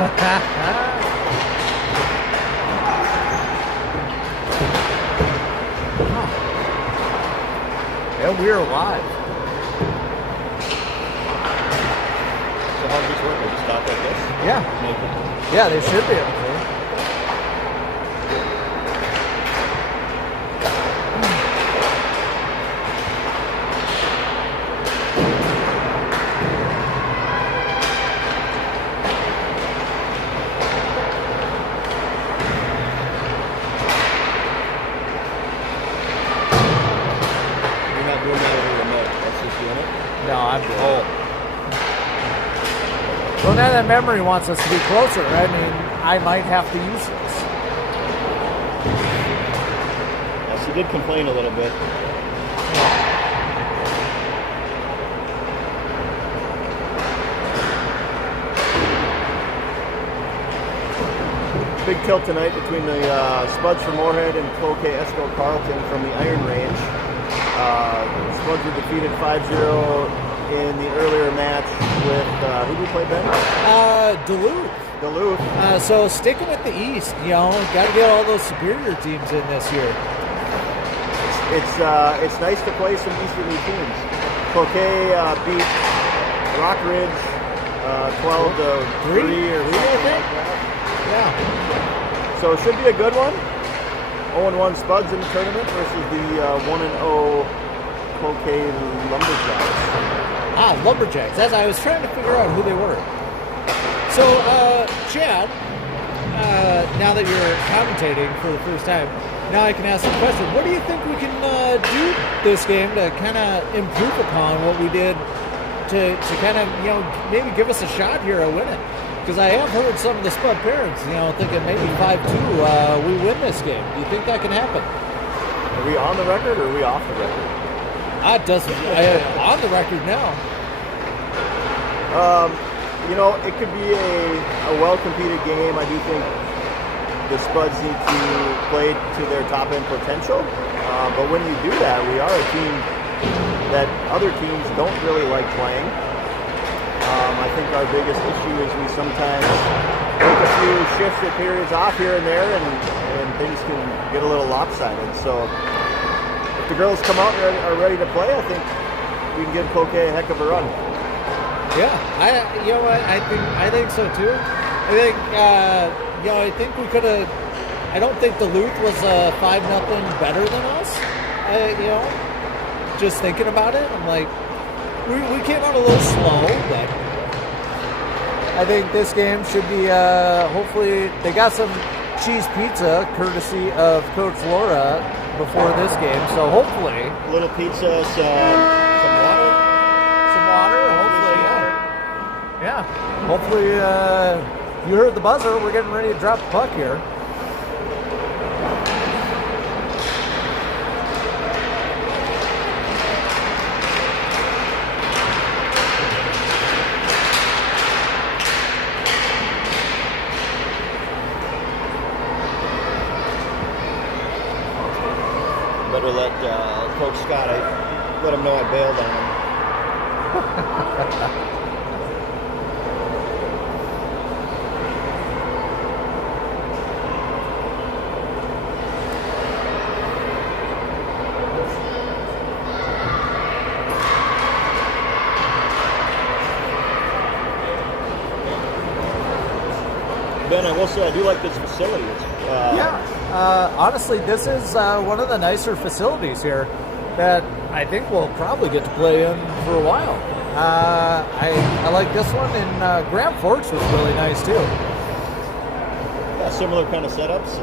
And we are live. So how does this work? Will you stop like this? Yeah. Yeah, they should be able to. No, I'm good. Oh. Well, now that memory wants us to be closer. I mean, I might have to use this. Yes, he did complain a little bit. Big tilt tonight between the Spuds from Moorhead and Cloquet Esco Carleton from the Iron Range. Spuds were defeated 5-0 in the earlier match with, who did we play, Ben? Duluth. Duluth. So sticking with the East, you know, got to get all those superior teams in this year. It's nice to play some easterly teams. Cloquet beat Rock Ridge 12-3 or 3, I think. Yeah. So it should be a good one. 0-1 Spuds in the tournament versus the 1-0 Cloquet Lumberjacks. Lumberjacks. As I was trying to figure out who they were. So, Chad, now that you're commentating for the first time, now I can ask the question. What do you think we can do this game to kind of improve upon what we did to kind of, you know, maybe give us a shot here at winning? Because I have heard some of the Spud parents, you know, thinking maybe 5-2, we win this game. Do you think that can happen? Are we on the record or are we off the record? It doesn't. On the record now. You know, it could be a well-competed game. I do think the Spuds need to play to their top-end potential. But when you do that, we are a team that other teams don't really like playing. I think our biggest issue is we sometimes take a few shifts or periods off here and there, and things can get a little lopsided. So if the girls come out and are ready to play, I think we can give Cloquet a heck of a run. Yeah, I think so too. I think I think we could have. I don't think Duluth was 5-0 better than us. Just thinking about it, I'm like, we came out a little slow, but I think this game should be. Hopefully, they got some cheese pizza courtesy of Coach Laura before this game, so hopefully a little pizza, some water. Yeah, hopefully you heard the buzzer. We're getting ready to drop the puck here. Better let Coach Scott, let him know I bailed on him. Ben, I will say I do like this facility. Honestly, this is one of the nicer facilities here that I think we'll probably get to play in for a while. I like this one, and Grand Forks was really nice too. Yeah, similar kind of setups.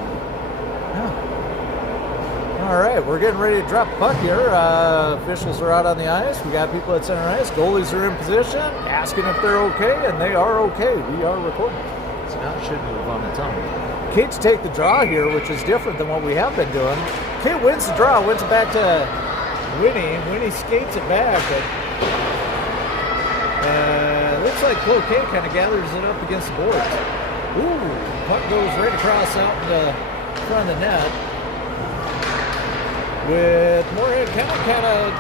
Yeah. All right, we're getting ready to drop the puck here. Officials are out on the ice. We got people at center ice. Goalies are in position, asking if they're okay, and they are okay. We are recording. So now it should move on its own. Kate's take the draw here, which is different than what we have been doing. Kate wins the draw, wins it back to Winnie. Winnie skates it back, but looks like Cloquet kind of gathers it up against the boards. Ooh, puck goes right across out in the front of the net. With Moorhead kind of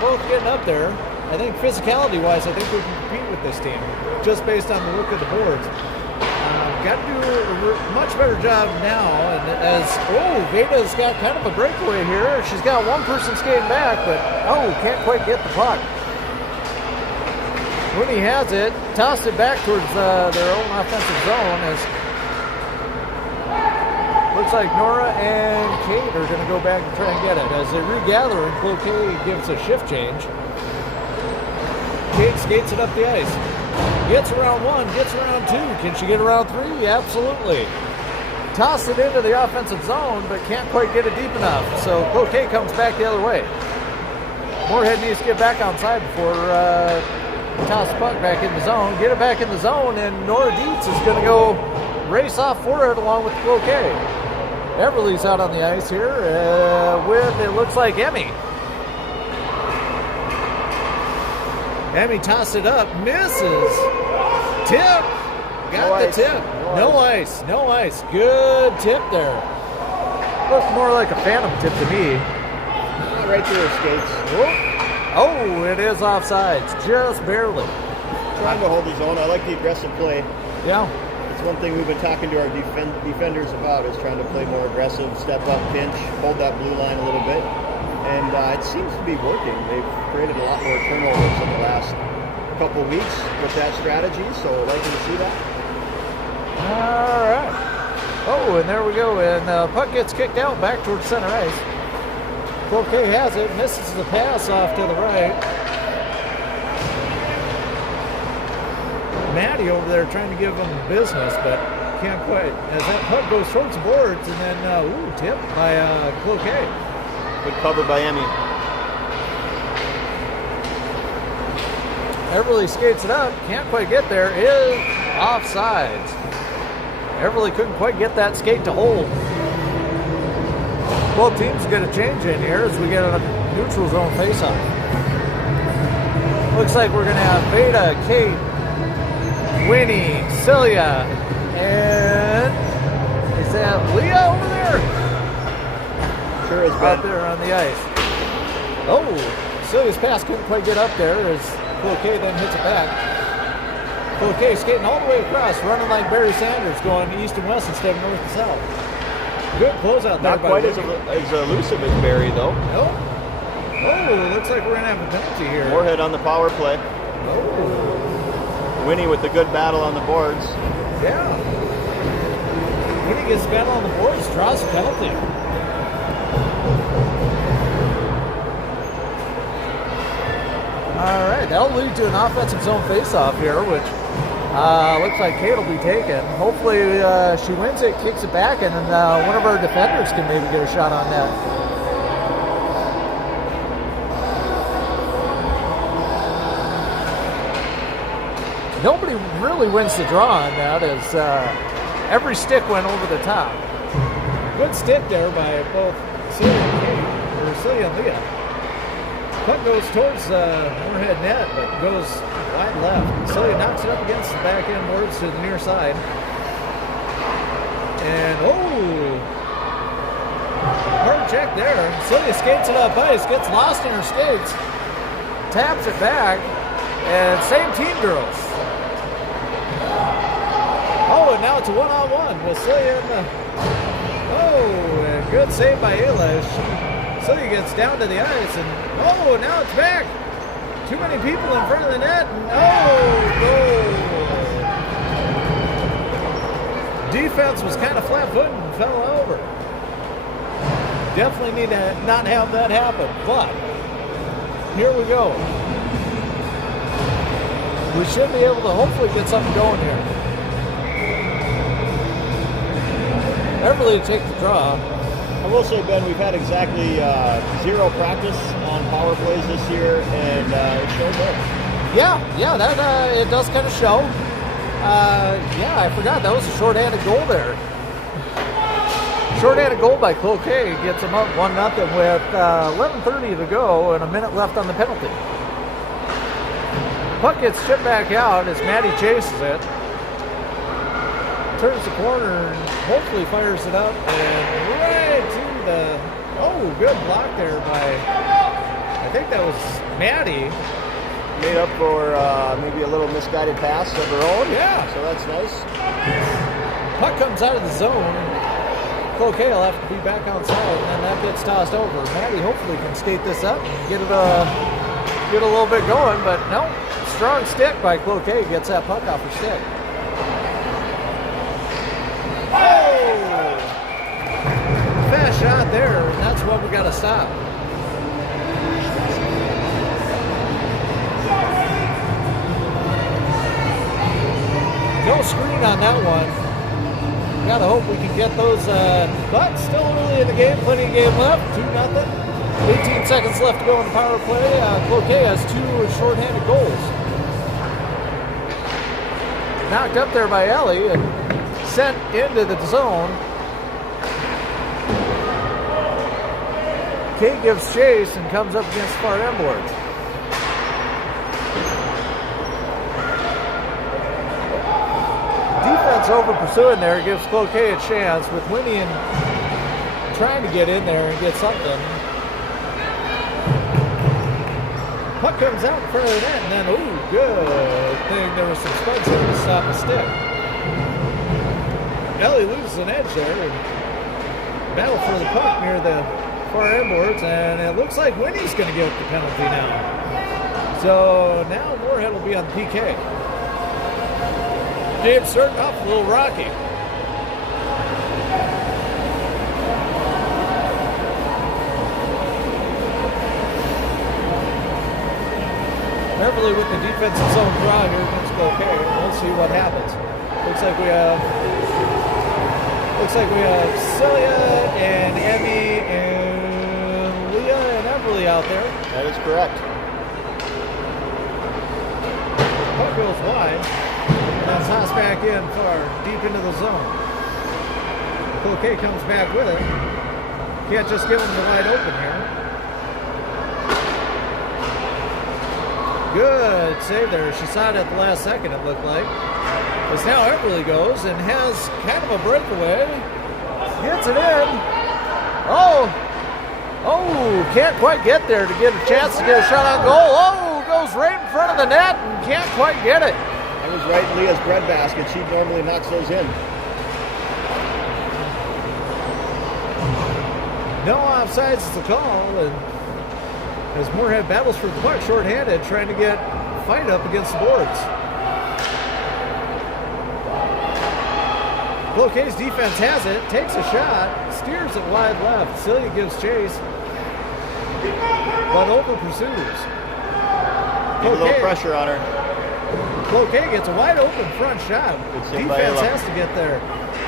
both getting up there. I think physicality-wise, I think we can compete with this team, just based on the look of the boards. got to do a much better job now. And as Veda's got kind of a breakaway here. She's got one person skating back, but can't quite get the puck. When he has it, tossed it back towards their own offensive zone. As looks like Nora and Kate are going to go back and try and get it. As they regather, and Cloquet gives a shift change. Kate skates it up the ice. Gets around one, gets around two. Can she get around three? Absolutely. Toss it into the offensive zone, but can't quite get it deep enough. So Cloquet comes back the other way. Moorhead needs to get back outside before toss the puck back in the zone. Get it back in the zone, and Nora Dietz is going to go race off for it along with Cloquet. Everly's out on the ice here with, it looks like, Emmy. Emmy tossed it up, misses. Tip. Got the tip. No ice. Good tip there. Looks more like a phantom tip to me. Right through her skates. Oh, it is offsides. Just barely. Trying to hold his own. I like the aggressive play. Yeah. It's one thing we've been talking to our defenders about, is trying to play more aggressive, step up, pinch, hold that blue line a little bit. And it seems to be working. They've created a lot more turnovers in the last couple weeks with that strategy, so liking to see that. All right. Oh, and there we go. And the puck gets kicked out back towards center ice. Cloquet has it, misses the pass off to the right. Maddie over there trying to give him business, but can't quite. As that puck goes towards the boards, and then, tipped by Cloquet. Good cover by Emmy. Everly skates it up, can't quite get there, is offsides. Everly couldn't quite get that skate to hold. Both teams get a change in here as we get a neutral zone faceoff. Looks like we're going to have Veda, Kate, Winnie, Celia, and is that Leah over there? Sure is, out there on the ice. Oh, Celia's pass couldn't quite get up there as Cloquet then hits it back. Cloquet skating all the way across, running like Barry Sanders, going east and west instead of north and south. Good closeout there. Not quite as elusive as Barry, though. Nope. Oh, looks like we're going to have a penalty here. Moorhead on the power play. Oh. Winnie with the good battle on the boards. Yeah. Winnie gets battle on the boards, draws a penalty. All right, that'll lead to an offensive zone faceoff here, which looks like Kate will be taken. Hopefully she wins it, kicks it back, and then one of our defenders can maybe get a shot on that. Nobody really wins the draw on that, as every stick went over the top. Good stick there by both Celia and Kate, or Celia and Leah. Puck goes towards Moorhead net, but goes wide left. Celia knocks it up against the back end boards to the near side. And, hard check there. Celia skates it up ice, gets lost in her skates, taps it back, and same team girls. Oh, and now it's a one-on-one with Celia and the... Oh, and good save by Ayla. Celia gets down to the ice, and now it's back. Too many people in front of the net, and goal. Defense was kind of flat-footed and fell over. Definitely need to not have that happen, but here we go. We should be able to hopefully get something going here. Everly take the draw. I will say, Ben, we've had exactly 0 practice on power plays this year, and it shows up. Yeah, that it does kind of show. I forgot that was a shorthanded goal there. Shorthanded goal by Cloquet gets them up 1-0 with 11:30 to go and a minute left on the penalty. Puck gets chipped back out as Maddie chases it. Turns the corner and hopefully fires it up, and right to the... Oh, good block there by... I think that was Maddie. Made up for maybe a little misguided pass of her own. Yeah. So that's nice. Puck comes out of the zone. Cloquet will have to be back outside, and then that gets tossed over. Maddie hopefully can skate this up and get a little bit going, but no. Strong stick by Cloquet gets that puck off her stick. Oh! Fast shot there, and that's what we got to stop. No screen on that one. Gotta hope we can get those, but still early in the game, plenty of game left, 2-0. 18 seconds left to go in the power play. Cloquet has 2 shorthanded goals. Knocked up there by Ellie and sent into the zone. Kate gives chase and comes up against far end boards. Defense over pursuing there gives Cloquet a chance with Winnie trying to get in there and get something. Puck comes out in front of the net, and then, ooh, good thing there was some spuds there to stop the stick. Ellie loses an edge there and battle for the puck near the far end boards, and it looks like Winnie's going to get the penalty now. So now Moorhead will be on the PK. Game's starting off a little rocky. Beverly with the defensive zone draw here against Cloquet. We'll see what happens. Looks like we have Celia and Emmy and Leah and Everly out there. That is correct. Puck goes wide. That's tossed back in far, deep into the zone. Cloquet comes back with it. Can't just give him the wide open here. Good save there. She saw it at the last second, it looked like. As now Everly goes and has kind of a breakaway. Gets it in. Oh, can't quite get there to get a chance to get a shot on goal. Oh, goes right in front of the net and can't quite get it. That was right in Leah's breadbasket. She normally knocks those in. No offsides is the call, and as Moorhead battles for the puck shorthanded, trying to get fight up against the boards. Cloquet's defense has it, takes a shot, steers it wide left. Celia gives chase, but over pursues. Give a little pressure on her. Cloquet gets a wide open front shot. Defense has to get there.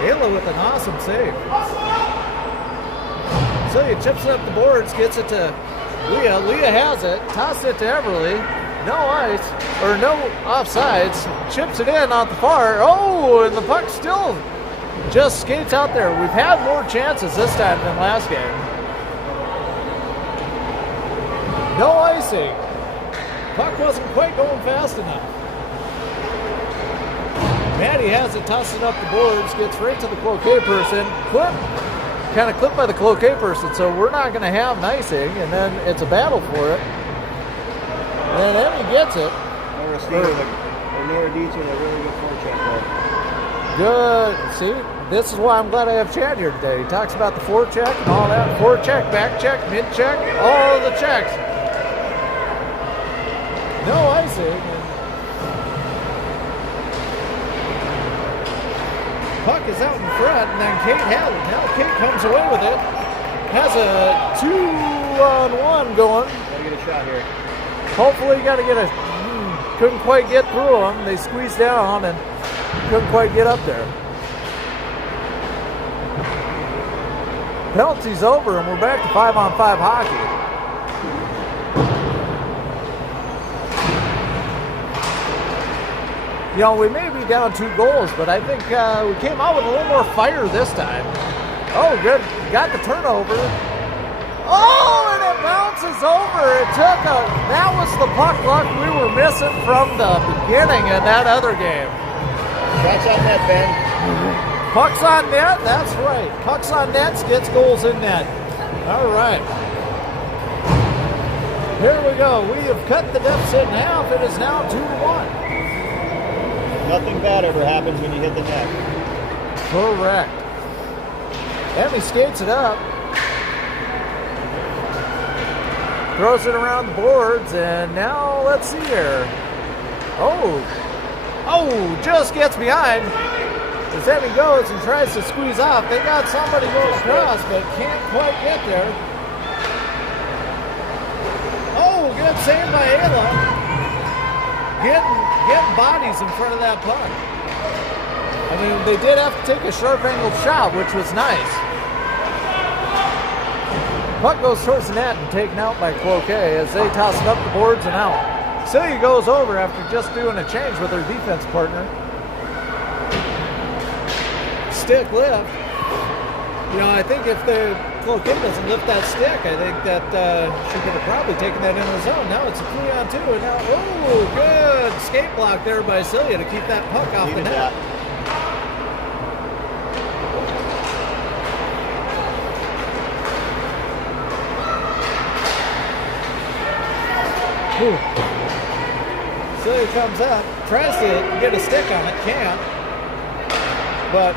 Ayla with an awesome save. Celia chips it up the boards, gets it to Leah. Leah has it, tosses it to Everly. No ice, or no offsides. Chips it in on the far. Oh, and the puck still just skates out there. We've had more chances this time than last game. No icing. Puck wasn't quite going fast enough. Maddie has it, tosses it up the boards, gets right to the Cloquet person. Kind of clipped by the Cloquet person, so we're not going to have an icing, and then it's a battle for it. And Emmy gets it. Nora Dietz with a really good forecheck there. Good. See, this is why I'm glad I have Chad here today. He talks about the forecheck and all that. Forecheck, back check, mid check, all the checks. No icing. Puck is out in front, and then Kate has it. Now Kate comes away with it. Has a 2-on-1 going. Gotta get a shot here. Hopefully, got to get a. Couldn't quite get through them. They squeezed down and couldn't quite get up there. Penalty's over, and we're back to 5-on-5 hockey. You know, we may be down 2 goals, but I think we came out with a little more fire this time. Oh, good. Got the turnover. Oh, and it bounces over. That was the puck luck we were missing from the beginning in that other game. Shots on net, Ben. Pucks on net, that's right. Pucks on nets gets goals in net. All right. Here we go. We have cut the deficit in half. It is now 2-1. Nothing bad ever happens when you hit the net. Correct. Emmy skates it up. Throws it around the boards, and now let's see here. Oh, just gets behind. As Emmy goes and tries to squeeze off. They got somebody going across, but can't quite get there. Oh, good save by Ayla. Getting bodies in front of that puck. I mean, they did have to take a sharp-angled shot, which was nice. Puck goes towards the net and taken out by Cloquet as they toss it up the boards and out. Celia goes over after just doing a change with her defense partner. Stick lift. You know, I think if the Cloquet doesn't lift that stick, I think that she could have probably taken that into the zone. Now it's a 3-on-2, and now, good skate block there by Celia to keep that puck off the net. Celia comes up, tries to get a stick on it, can't. But,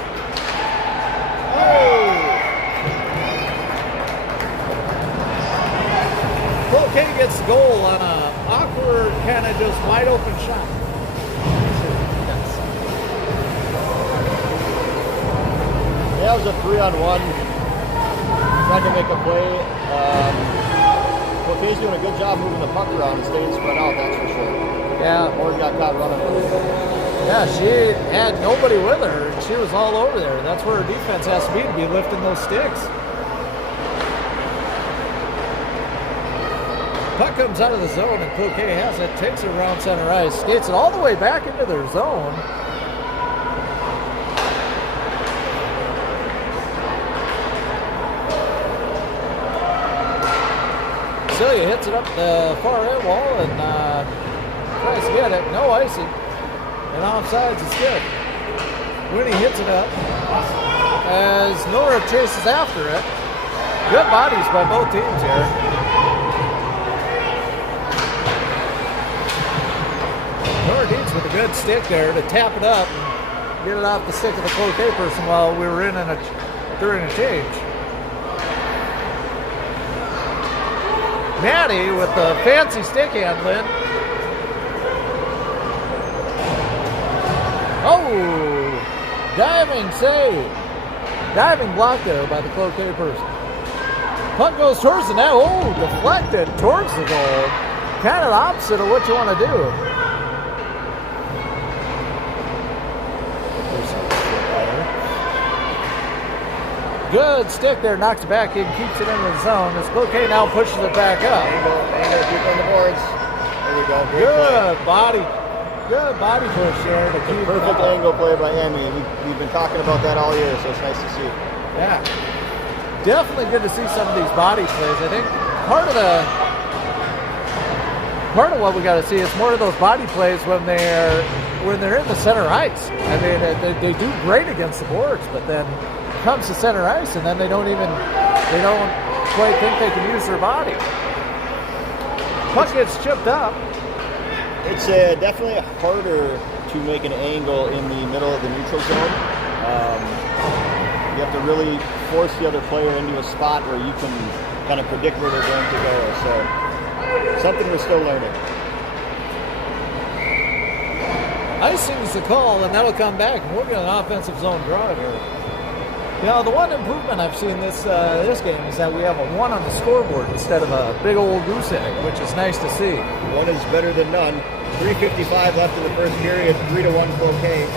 Cloquet gets the goal on an awkward, kind of just wide open shot. Yeah, it was a 3-on-1. Tried to make a play. Cloquet's doing a good job moving the puck around and staying spread out, that's for sure. Yeah. Morgan got caught running with it. Yeah, she had nobody with her, and she was all over there. That's where her defense has to be lifting those sticks. Puck comes out of the zone, and Cloquet has it, takes it around center ice, skates it all the way back into their zone. Celia hits it up the far end wall and tries to get it. No icing. And offsides is good. Winnie hits it up as Nora chases after it. Good bodies by both teams here. Nora Dietz with a good stick there to tap it up and get it off the stick of the Cloquet person while we were during a change. Maddie with the fancy stick handling. Diving save. Diving block there by the Cloquet person. Puck goes towards the net. Deflected towards the goal. Kind of the opposite of what you want to do. Good stick there, knocks it back in, keeps it in the zone. As Cloquet now pushes it back up. Angle, keep on the boards. There we go. Good body push there to keep perfect angle play by Emmy. We've been talking about that all year, so it's nice to see. Yeah, definitely good to see some of these body plays. I think part of what we got to see is more of those body plays when they're in the center ice. I mean, they do great against the boards, but then comes to center ice and then they don't quite think they can use their body. Puck gets chipped up. It's definitely harder to make an angle in the middle of the neutral zone. You have to really force the other player into a spot where you can kind of predict where they're going to go. So something we're still learning. Icing is the call, and that'll come back, and we'll get an offensive zone draw here. You know, the one improvement I've seen this game is that we have a 1 on the scoreboard instead of a big old goose egg, which is nice to see. 1 is better than none. 3:55 left in the first period, 3-1 Cloquet.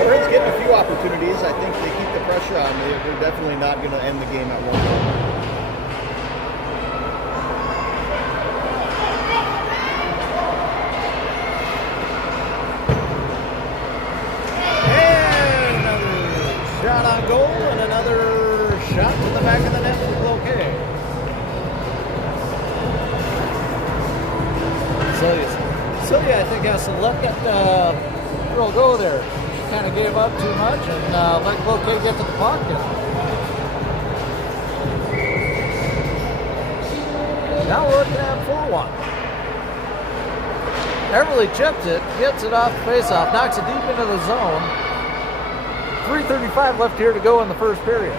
Warren's getting a few opportunities. I think they keep the pressure on. They're definitely not going to end the game at 1. Shot on goal and another shot to the back of the net for Cloquet. Celia, I think, has to let that girl go there. She kind of gave up too much and let Cloquet get to the puck. Now we're looking at 4-1. Everly chips it, gets it off the faceoff, knocks it deep into the zone. 3:35 left here to go in the first period.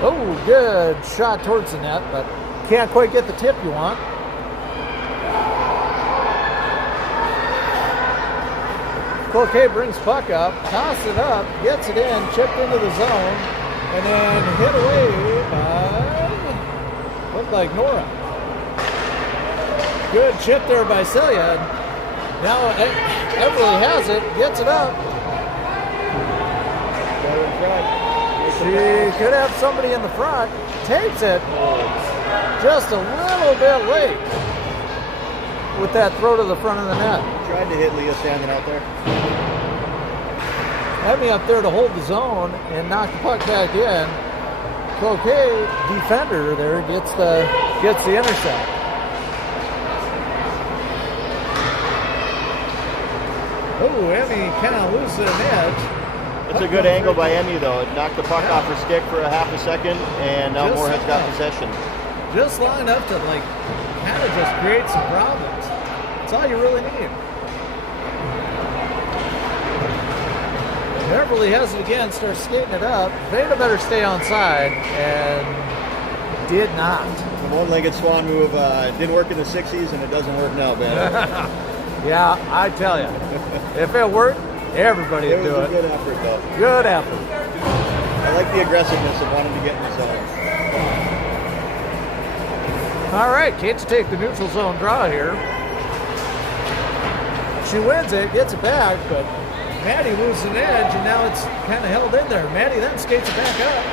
Oh, good shot towards the net, but can't quite get the tip you want. Cloquet brings puck up, tosses it up, gets it in, chipped into the zone, and then hit away by, looked like Nora. Good chip there by Celia. Now Everly has it, gets it up. She could have somebody in the front, takes it just a little bit late with that throw to the front of the net. Tried to hit Leah standing out there. Had me up there to hold the zone and knock the puck back in. Cloquet, defender there, gets the intercept. Oh, Emmy kind of loses an edge. It's a good angle by Emmy, though. It knocked the puck off her stick for a half a second, and now Moorhead's got possession. Just long enough to, like, kind of just create some problems. That's all you really need. Beverly has it again, starts skating it up. Veda better stay on side, and did not. The one-legged swan move didn't work in the 60s, and it doesn't work now, Ben. Yeah, I tell you. If it worked, everybody would do it. It was a good effort, though. Good effort. I like the aggressiveness of wanting to get in the zone. All right, Kate to take the neutral zone draw here. She wins it, gets it back, but Maddie loses an edge, and now it's kind of held in there. Maddie then skates it back up.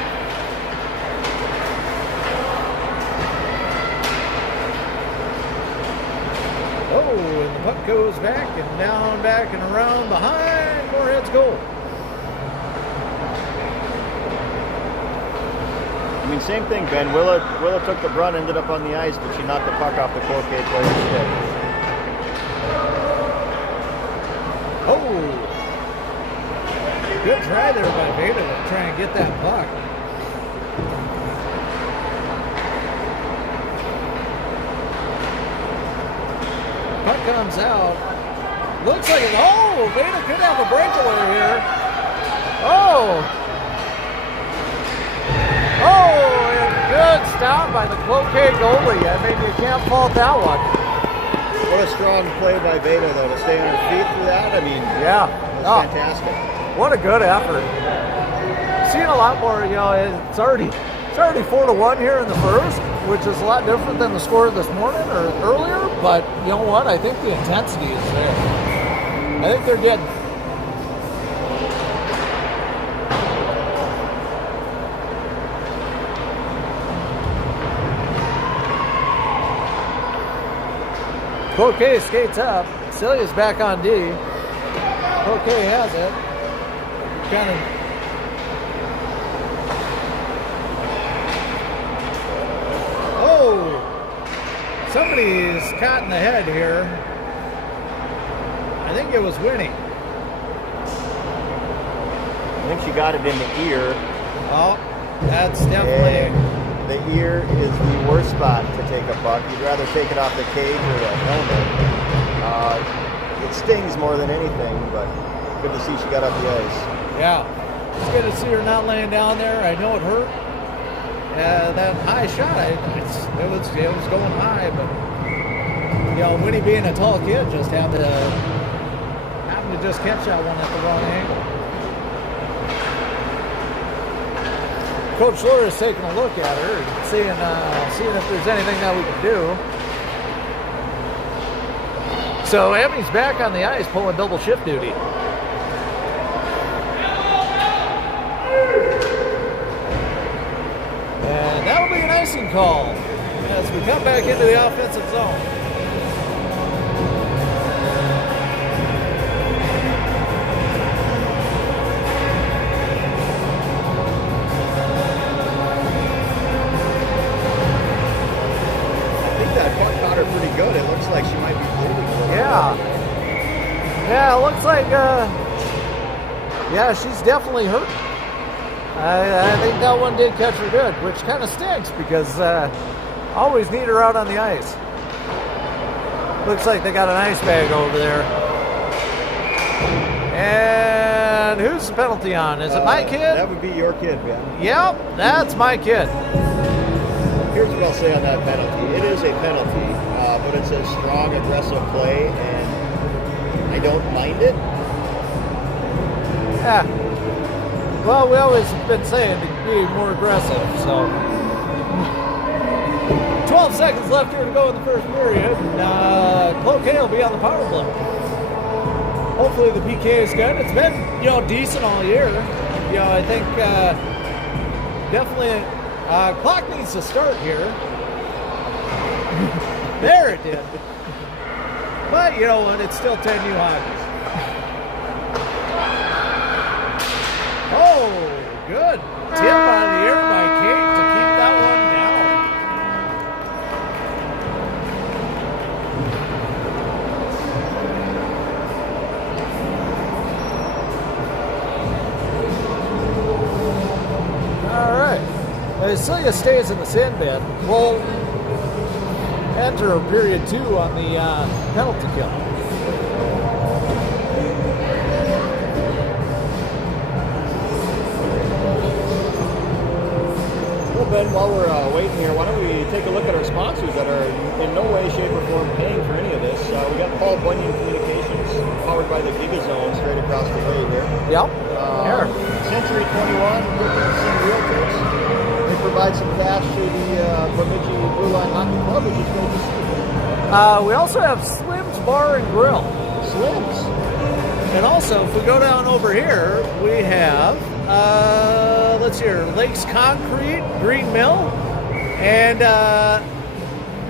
Oh, and the puck goes back and down, back and around behind Moorhead's goal. I mean, same thing, Ben. Willa took the brunt, ended up on the ice, but she knocked the puck off the Cloquet player's stick. Oh! Good try there by Veda to try and get that puck. Puck comes out. Looks like it. Oh, Veda could have a breakaway here. Oh! Oh, and good stop by the Cloquet goalie. I mean, you can't fault that one. What a strong play by Veda, though, to stay on her feet through that. I mean, yeah, that's fantastic. What a good effort. Seeing a lot more, you know, it's already 4-1 here in the first, which is a lot different than the score this morning or earlier, but you know what? I think the intensity is there. I think they're getting it. Cloquet skates up. Celia's back on D. Cloquet has it. Kind of. Oh! Somebody's caught in the head here. I think it was Winnie. I think she got it in the ear. Oh, that's definitely. And the ear is the worst spot to take a puck. You'd rather take it off the cage or the helmet. It stings more than anything, but good to see she got up the ice. Yeah, it's good to see her not laying down there. I know it hurt. That high shot, it was going high, but you know, Winnie being a tall kid just happened to just catch that one at the wrong angle. Coach Laura is taking a look at her and seeing if there's anything that we can do. So Emmy's back on the ice pulling double shift duty. And that'll be an icing call as we come back into the offensive zone. Pretty good. It looks like she might be bleeding a little. Yeah, it looks like she's definitely hurt. I think that one did catch her good, which kind of stinks because always need her out on the ice. Looks like they got an ice bag over there. And who's the penalty on? Is it my kid? That would be your kid, Ben. Yep, that's my kid. Here's what I'll say on that penalty. It is a penalty, but it's a strong, aggressive play, and I don't mind it. Yeah. Well, we always have been saying to be more aggressive, so. 12 seconds left here to go in the first period. Cloquet will be on the power play. Hopefully the PK is good. It's been, decent all year. I think definitely clock needs to start here. There it did. But you know what? It's still 10U hockey. Oh, good. Tip out of the air by Kate to keep that one down. All right. As Celia stays in the sin bin, we'll enter period 2 on the penalty kill. Well, Ben, while we're waiting here, why don't we take a look at our sponsors that are in no way, shape, or form paying for any of this. We got Paul Bunyan Communications, powered by the Gigazone, straight across the way here. Yep. Here. Century 21, some realtors. They provide some cash to the Bemidji Blue Line Hockey Club, which is great to see. We also have Slim's Bar and Grill. Slims. And also, if we go down over here, we have, let's see here, Lakes Concrete, Green Mill, and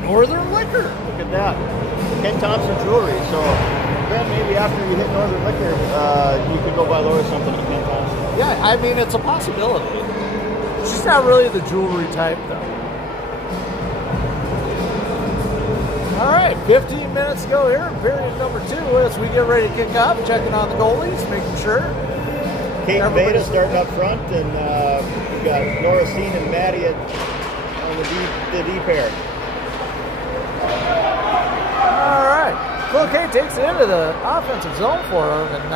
Northern Liquor. Look at that. Ken Thompson Jewelry. So, Ben, maybe after you hit Northern Liquor, you could go buy Laura something at Ken Thompson. Yeah, I mean, it's a possibility. She's not really the jewelry type, though. All right, 15 minutes to go here in period number 2 as we get ready to kick off, checking on the goalies, making sure. Kate and Beta starting up front, and we've got Nora Steen and Maddie on the D pair. All right. Cloquet takes it into the offensive zone for him and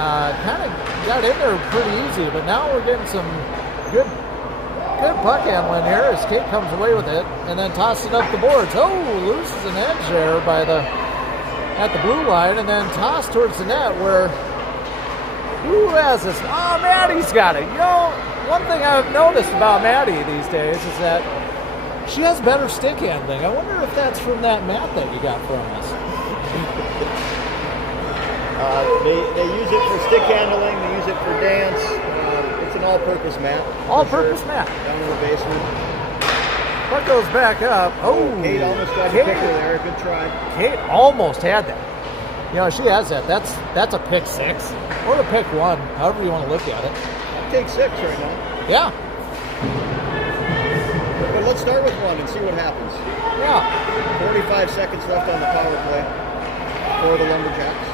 kind of got in there pretty easy, but now we're getting some good puck handling here as Kate comes away with it and then tosses it up the boards. Oh, loses an edge there at the blue line and then tossed towards the net where who has this? Oh, Maddie's got it. One thing I've noticed about Maddie these days is that she has better stick handling. I wonder if that's from that mat that you got from us. They use it for stick handling. They use it for dance. It's an all-purpose mat. All-purpose mat. Down in the basement. Puck goes back up. Oh, Kate almost got the picker there. Good try. Kate almost had that. She has that. That's a pick 6 or a pick 1, however you want to look at it. I'll take 6 right now. Yeah. But let's start with 1 and see what happens. Yeah. 45 seconds left on the power play for the Lumberjacks.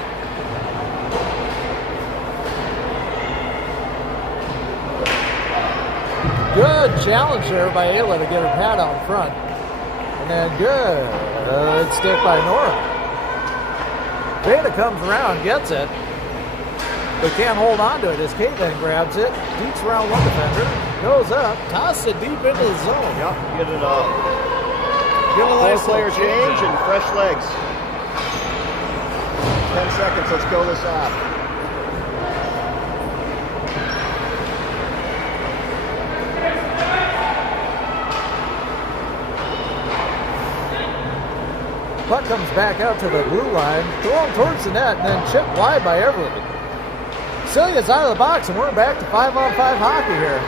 Good challenge there by Ayla to get her pad out in front. And then good stick by Nora. Beta comes around, gets it, but can't hold on to it as Kate then grabs it, beats around one defender, goes up, tosses it deep into the zone. Yep, get it up. Get a nice player change and fresh legs. 10 seconds, let's kill this off. Puck comes back out to the blue line, thrown towards the net, and then chipped wide by Everly. Celia's out of the box, and we're back to 5-on-5 hockey here.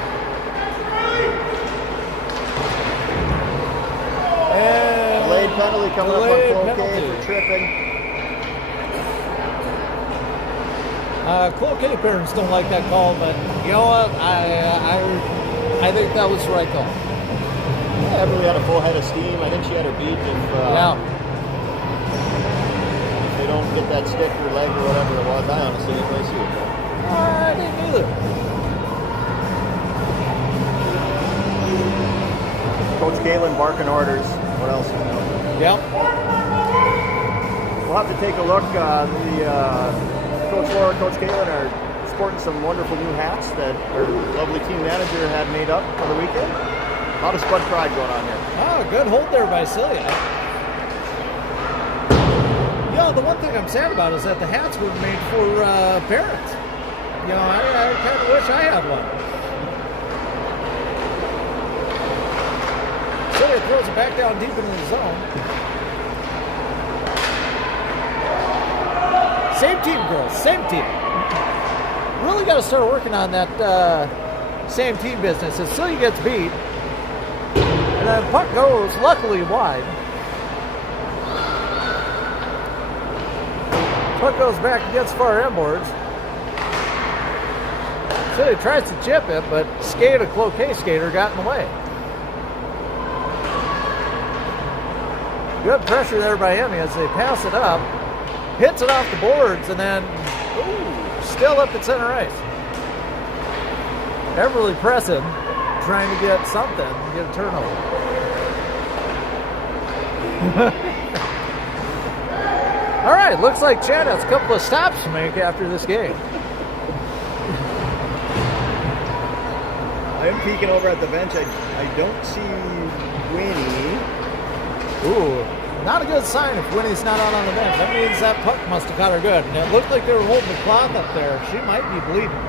And delayed penalty coming up on Cloquet for tripping. Cloquet parents don't like that call, but you know what? I think that was the right call. Yeah, Everly had a full head of steam. I think she had her beat. If they don't get that stick or leg or whatever it was, I honestly didn't really see it. I didn't either. Coach Caitlin barking orders. What else? Yep. we'll have to take a look. Coach Laura, Coach Caitlin are sporting some wonderful new hats that our lovely team manager had made up for the weekend. A lot of Spud pride going on here. Oh, good hold there by Celia. You know, the one thing I'm sad about is that the hats were made for parents. You know, I kind of wish I had one. Celia throws it back down deep into the zone. Same team, girls. Same team. Really got to start working on that same team business. As Celia gets beat, and then puck goes luckily wide. Puck goes back against far end boards. Celia tries to chip it, but a Cloquet skater got in the way. Good pressure there by Emmy as they pass it up. Hits it off the boards, and then still up at center ice. Everly pressing, trying to get something, get a turnover. All right, looks like Chad has a couple of stops to make after this game. I'm peeking over at the bench. I don't see Winnie. Ooh, not a good sign if Winnie's not out on the bench. That means that puck must have caught her good. And it looked like they were holding the cloth up there. She might be bleeding.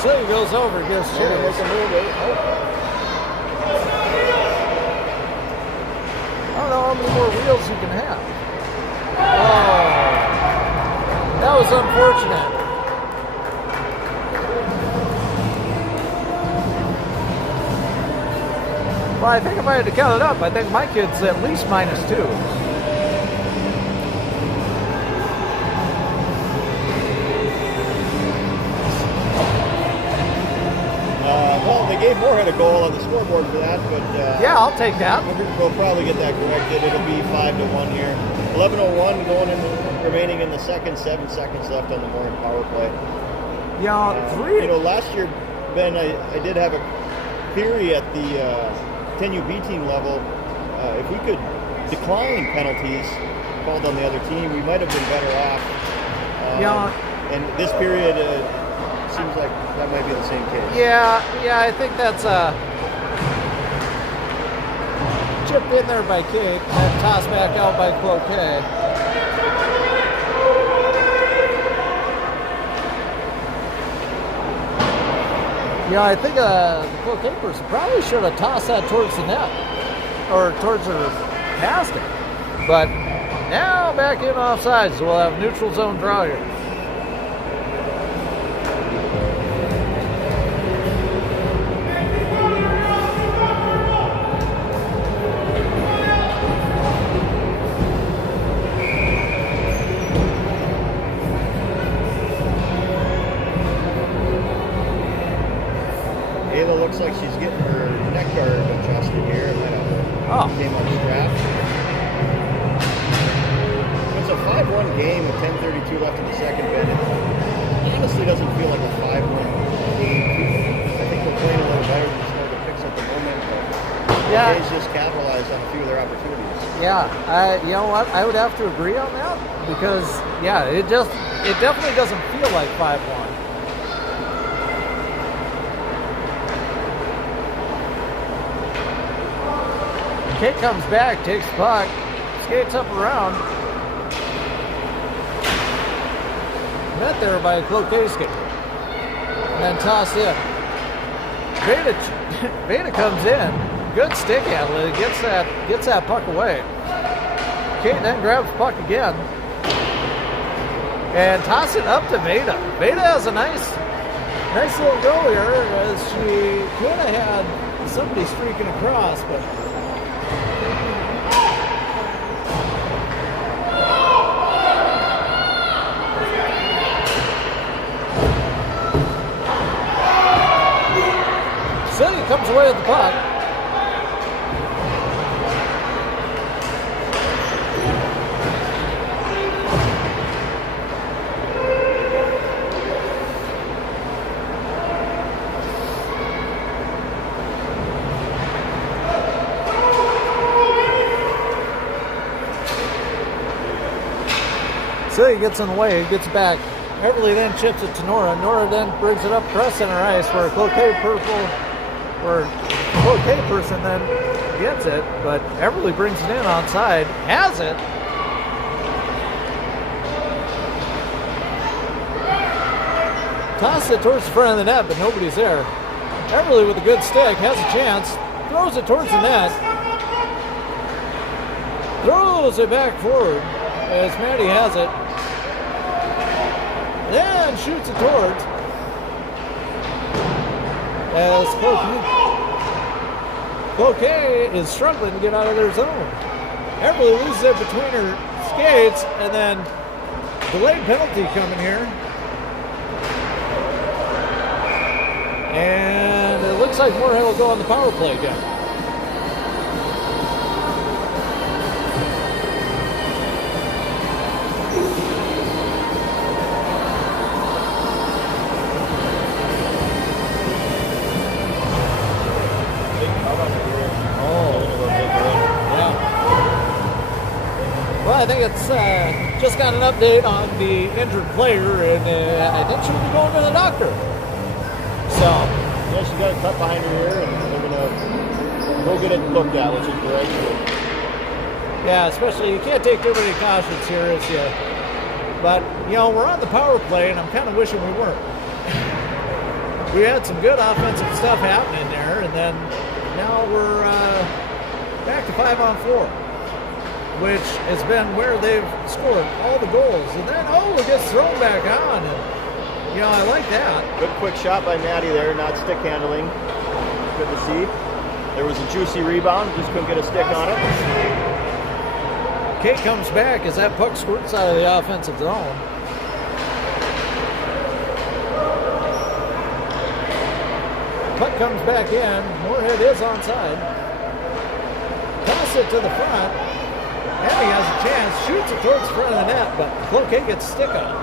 So he goes over, gives chase. I don't know how many more wheels you can have. Oh, that was unfortunate. Well, I think if I had to count it up, I think my kid's at least -2. Well, they gave Moorhead a goal on the scoreboard for that, but yeah, I'll take that. We'll probably get that corrected. It'll be 5-1 here. 11:01 going in, remaining in the second. 7 seconds left on the Moorhead power play. Yeah, You know, last year, Ben, I did have a theory at the 10UB team level. If we could decline penalties called on the other team, we might have been better off. And this period seems like that might be the same case. Yeah, I think that's chipped in there by Kate and tossed back out by Cloquet. Yeah, I think the Cloquet person probably should have tossed that towards the net or towards her past it. But now back in offside, so we'll have neutral zone draw here. Looks like she's getting her neck guard adjusted here. Came on strap. It's a 5-1 game with 10:32 left in the second, Ben. It honestly doesn't feel like a 5-1 game. I think we're playing a little better than starting to fix up the momentum. Yeah. Jays just capitalized on a few of their opportunities. Yeah, you know what? I would have to agree on that because it definitely doesn't feel like 5-1. Kate comes back, takes the puck, skates up around. Met there by a Cloquet skater. And then tossed in. Veda comes in. Good stick handle. Gets that puck away. Kate then grabs the puck again. And tosses it up to Veda. Veda has a nice little goal here as she could have had somebody streaking across, but Celia comes away with the puck. Celia gets in the way, gets back. Everly then chips it to Nora. Nora then brings it up across center ice where a Cloquet person then gets it, but Everly brings it in onside, has it. Tosses it towards the front of the net, but nobody's there. Everly with a good stick, has a chance, throws it towards the net, throws it back forward as Maddie has it, then shoots it towards as Cloquet is struggling to get out of their zone. Everly loses it between her skates, and then delayed penalty coming here. And it looks like Moorhead will go on the power play again. I think it's just got an update on the injured player, and I think she'll be going to the doctor. So, yeah, she's got a cut behind her ear, and they're gonna go get it looked at, which is great. Yeah, especially you can't take too many cautions here, as you. But you know, we're on the power play, and I'm kind of wishing we weren't. We had some good offensive stuff happening there, and then now we're back to 5-on-4. Which has been where they've scored all the goals. And then, it gets thrown back on. And, you know, I like that. Good quick shot by Maddie there, not stick handling. Good to see. There was a juicy rebound, just couldn't get a stick on it. Kate comes back as that puck squirts out of the offensive zone. Puck comes back in. Moorhead is onside. Toss it to the front. Emmy has a chance, shoots it towards the front of the net, but Cloquet gets stick on it.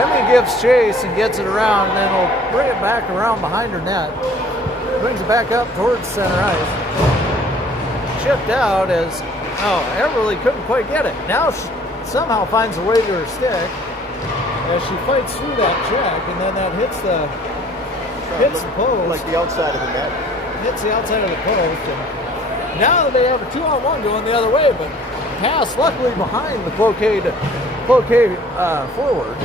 Emmy gives chase and gets it around, and then will bring it back around behind her net. Brings it back up towards center ice. Chipped out as, Everly couldn't quite get it. Now she somehow finds a way to her stick as she fights through that check, and then that hits the post. Like the outside of the net. Hits the outside of the post, and now they have a 2-on-1 going the other way, but pass luckily behind the Cloquet forward.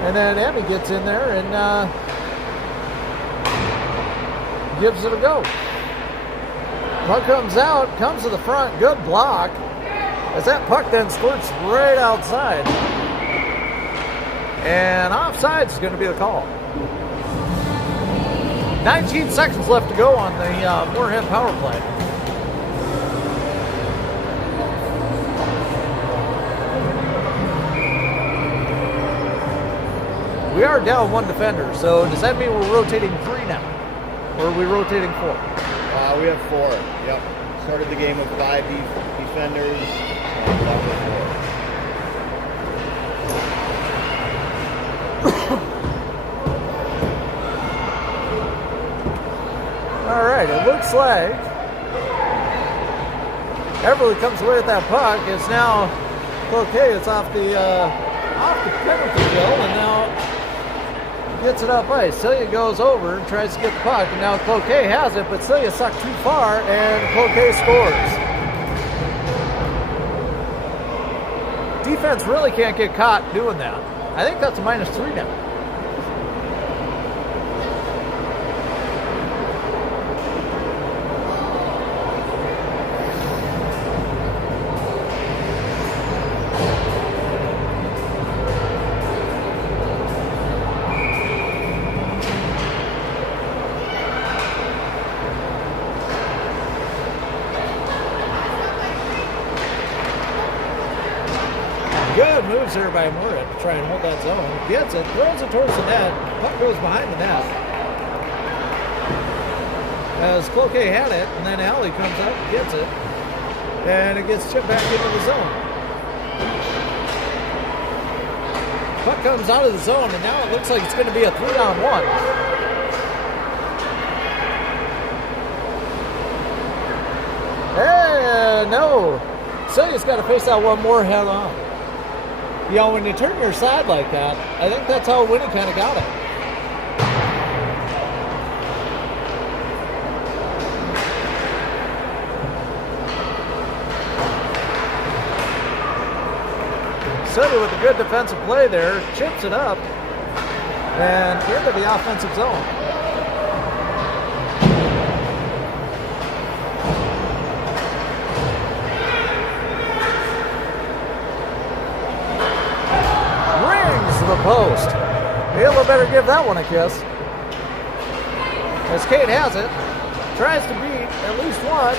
And then Emmy gets in there and gives it a go. Puck comes out, comes to the front, good block, as that puck then squirts right outside. And offside is going to be the call. 19 seconds left to go on the Moorhead power play. We are down one defender, so does that mean we're rotating 3 now? Or are we rotating 4? We have 4, yep. Started the game with 5 defenders, and down to 4. All right, it looks like Everly comes away with that puck. It's now Cloquet. It's off the penalty kill, and now gets it up ice. Celia goes over and tries to get the puck, and now Cloquet has it, but Celia sucked too far, and Cloquet scores. Defense really can't get caught doing that. I think that's a -3 now. Good moves there by Moorhead to try and hold that zone. Gets it, throws it towards the net. Puck goes behind the net. As Cloquet had it, and then Allie comes up and gets it. And it gets chipped back into the zone. Puck comes out of the zone, and now it looks like it's going to be a 3-on-1. Hey, no. So you just got to face that one more head on. You know, when you turn your side like that, I think that's how Winnie kind of got it. City with a good defensive play there, chips it up, and into the offensive zone. Rings the post. Halo better give that one a kiss. As Kate has it, tries to beat at least one.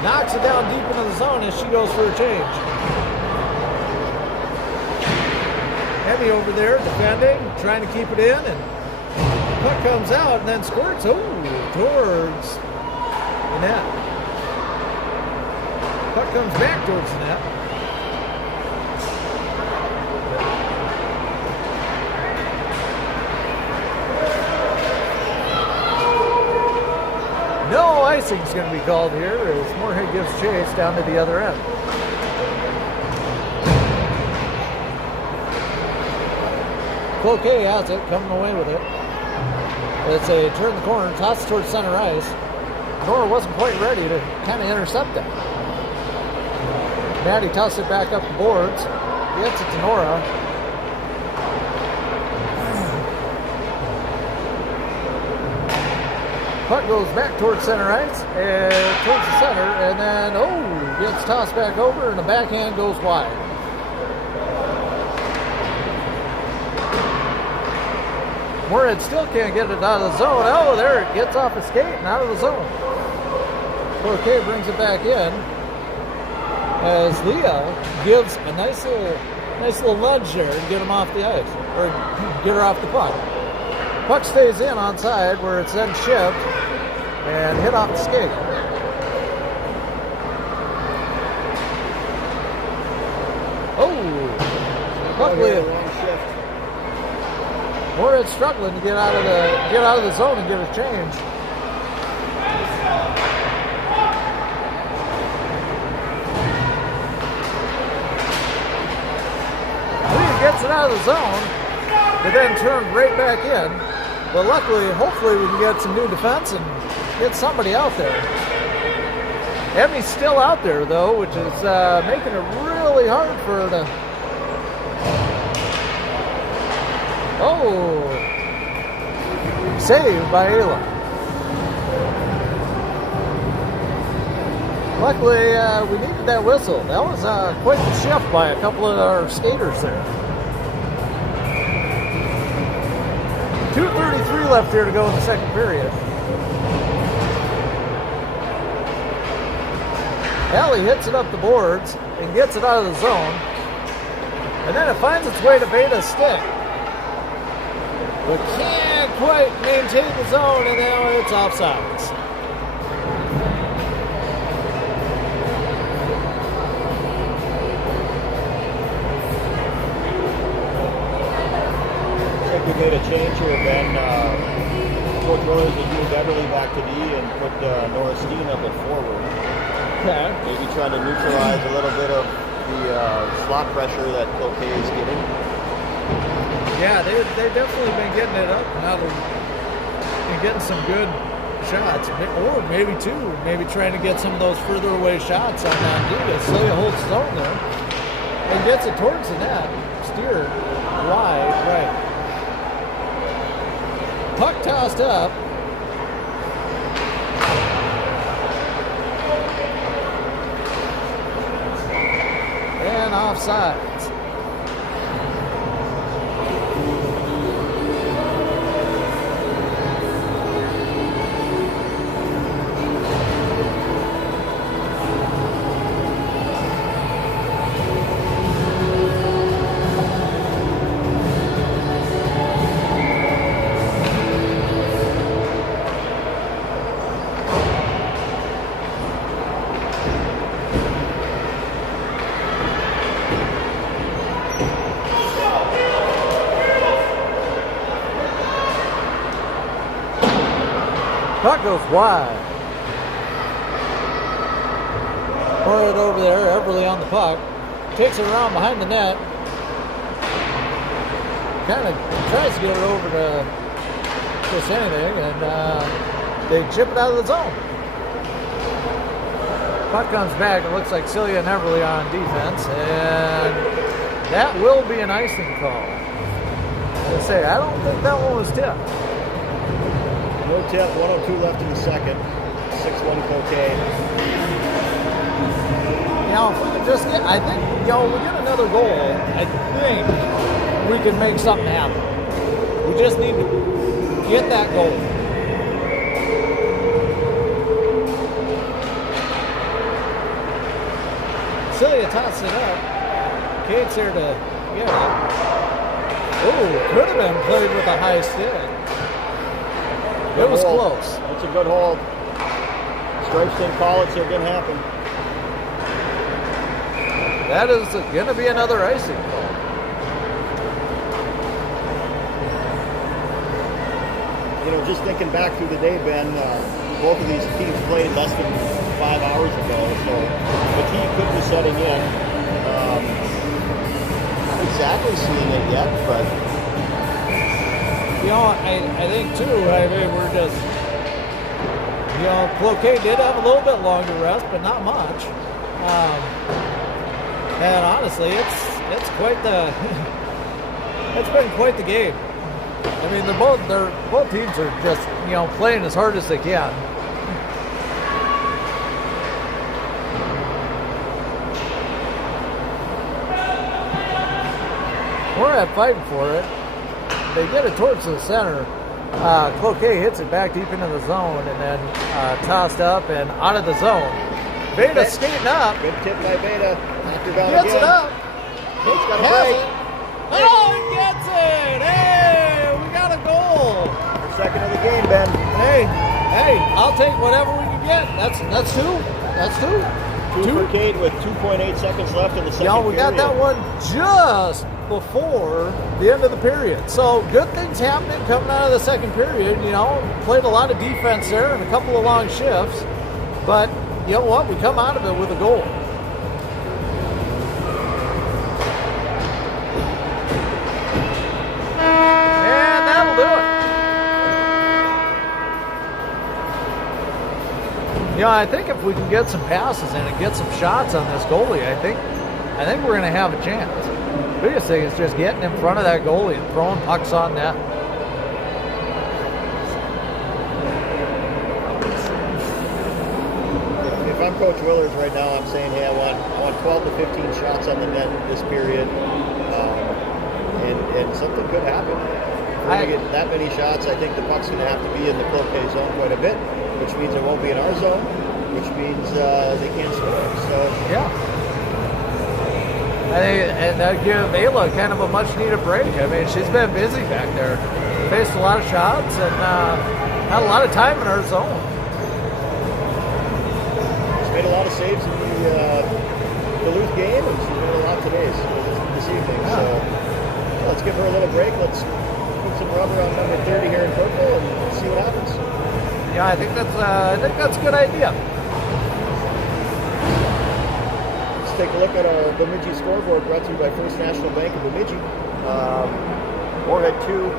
Knocks it down deep into the zone as she goes for a change. Emmy over there defending, trying to keep it in, and puck comes out and then squirts towards the net. Puck comes back towards the net. No icing is going to be called here as Moorhead gives chase down to the other end. Cloquet has it, coming away with it. It's a turn the corner, toss towards center ice. Nora wasn't quite ready to kind of intercept that. Maddie tosses it back up the boards, gets it to Nora. Puck goes back towards center ice and towards the center, and then gets tossed back over, and the backhand goes wide. Moorhead still can't get it out of the zone. Oh, there it gets off the skate and out of the zone. Cloquet brings it back in as Leah gives a nice little nudge there to get him off the ice, or get her off the puck. Puck stays in onside where it's then shipped and hit off the skate. Luckily, Moorhead struggling to get out of the zone and get a change. Leah gets it out of the zone, but then turned right back in. But luckily, hopefully we can get some new defense and get somebody out there. Emmy's still out there, though, which is making it really hard for her to... Saved by Ayla. Luckily, we needed that whistle. That was quite the shift by a couple of our skaters there. 2:33 left here to go in the second period. Allie hits it up the boards and gets it out of the zone. And then it finds its way to Veda's stick. But can't quite maintain the zone, and now it's offsides. I think we made a change here, Ben. Coach Willers has moved Everly back to D and put Nora Steen up at forward. Okay. Maybe trying to neutralize a little bit of the slot pressure that Cloquet is getting. Yeah, they've definitely been getting it up now and getting some good shots. Or maybe two. Maybe trying to get some of those further away shots on Diva. Celia holds zone there and gets it towards the net. Steered wide right. Puck tossed up. And offsides. Puck goes wide. over there. Everly on the puck. Takes it around behind the net. Kind of tries to get it over to Chris anything, and they chip it out of the zone. Puck comes back. It looks like Celia and Everly on defense, and that will be an icing call. I say, I don't think that one was tipped. No tip. 1:02 left in the second. 6-1 Cloquet. You know, if we could just get, I think, you know, we get another goal, I think we can make something happen. We just need to get that goal. Celia tosses it up. Kate's here to get it. Oh, could have been played with a high stick. It was close. That's a good hold. Stripes didn't call it, so it didn't happen. That is going to be another icing call. You know, just thinking back through the day, Ben, both of these teams played less than 5 hours ago, so fatigue could be setting in. Not exactly seeing it yet, but you know, I think too, I mean, we're just, you know, Cloquet did have a little bit longer rest, but not much. And honestly, it's quite the, it's been quite the game. I mean, both teams are just, you know, playing as hard as they can. We're at fighting for it. They get it towards the center. Cloquet hits it back deep into the zone and then tossed up and out of the zone. Beta skating up. Good tip by Beta. Gets it up. Kate's got a break. Oh, he gets it! Hey, we got a goal. Second of the game, Ben. Hey, I'll take whatever we can get. That's two. That's two. Two for Kate with 2.8 seconds left in the second period. We got that one just before the end of the period. So good things happening coming out of the second period. You know, played a lot of defense there and a couple of long shifts. But you know what? We come out of it with a goal. And that'll do it. You know, I think if we can get some passes in and get some shots on this goalie, I think we're going to have a chance. The biggest thing is just getting in front of that goalie and throwing pucks on net. If I'm Coach Willers right now, I'm saying, hey, I want 12 to 15 shots on the net this period, and something could happen. If we're going to get that many shots, I think the puck's going to have to be in the Cloquet zone quite a bit, which means it won't be in our zone, which means they can't score. So yeah. And that give Ayla kind of a much-needed break. I mean, she's been busy back there. Faced a lot of shots and had a lot of time in her zone. She's made a lot of saves in the Duluth game, and she's made a lot today, this evening. Yeah. So let's give her a little break. Let's put some rubber on number 30 here in purple and see what happens. Yeah, I think that's a good idea. Take a look at our Bemidji scoreboard brought to you by First National Bank of Bemidji. Moorhead 2,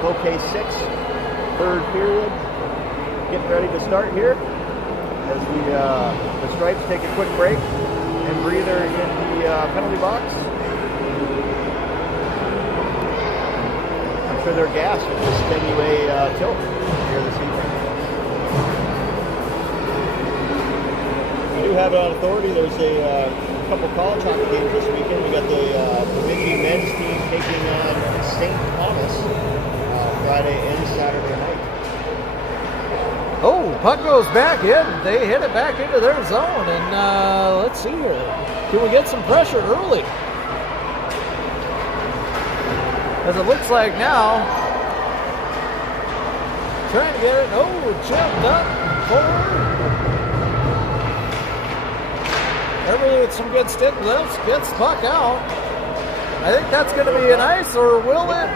Cloquet 6, third period. Getting ready to start here as the Stripes take a quick break and breather in the penalty box. I'm sure they're gassed with this 10UA tilt here this evening. We do have it on authority. There's a couple college hockey games this weekend. We got the Bemidji men's team taking on St. Thomas Friday and Saturday night. Oh, puck goes back in. They hit it back into their zone. And let's see here. Can we get some pressure early? As it looks like now, trying to get it. Oh, chipped up forward. Everly with some good stick lifts, gets the puck out. I think that's going to be an ice, or will it?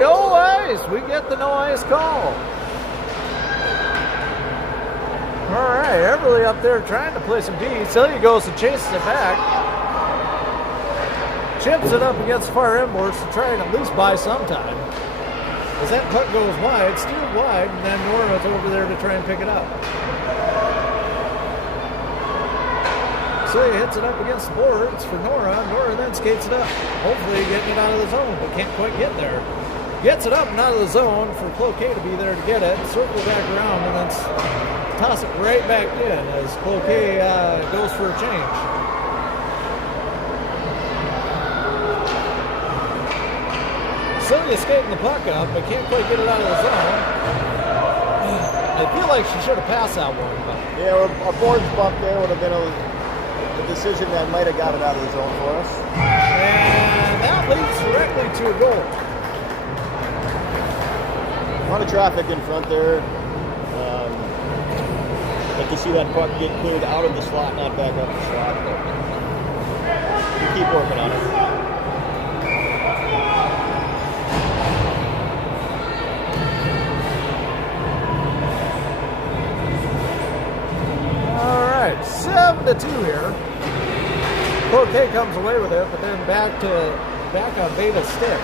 No ice. We get the no ice call. All right, Everly up there trying to play some D. Celia goes and chases it back. Chips it up against far inboards to try and at least buy some time. As that puck goes wide, steered wide, and then Nora's over there to try and pick it up. Celia hits it up against the boards for Nora. Nora then skates it up. Hopefully getting it out of the zone, but can't quite get there. Gets it up and out of the zone for Cloquet to be there to get it. Circle back around and then toss it right back in as Cloquet goes for a change. Celia skating the puck up, but can't quite get it out of the zone. I feel like she should have passed that one. But. Yeah, a boards bump there would have been a decision that might have got it out of the zone for us. And that leads directly to a goal. A lot of traffic in front there. Like to see that puck get cleared out of the slot, not back up the slot. But we keep working on it. All right, 7-2 here. Cloquet comes away with it, but then back on Beta's stick.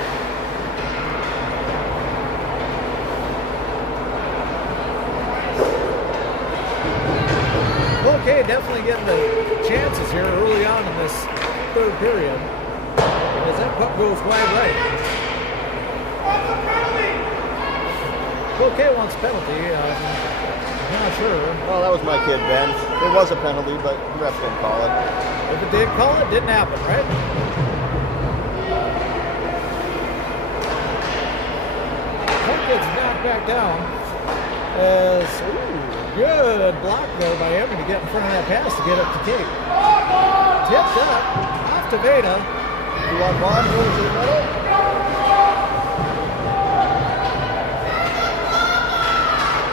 Cloquet definitely getting the chances here early on in this third period. As that puck goes wide right. Cloquet wants a penalty. I'm not sure. Well, that was my kid, Ben. It was a penalty, but the ref didn't call it. If it did call it, didn't happen, right? Puck gets knocked back down. As, good block there by Evan to get in front of that pass to get up to Kate. Tipped up, off to Beta. 2-on-1, goes to the middle.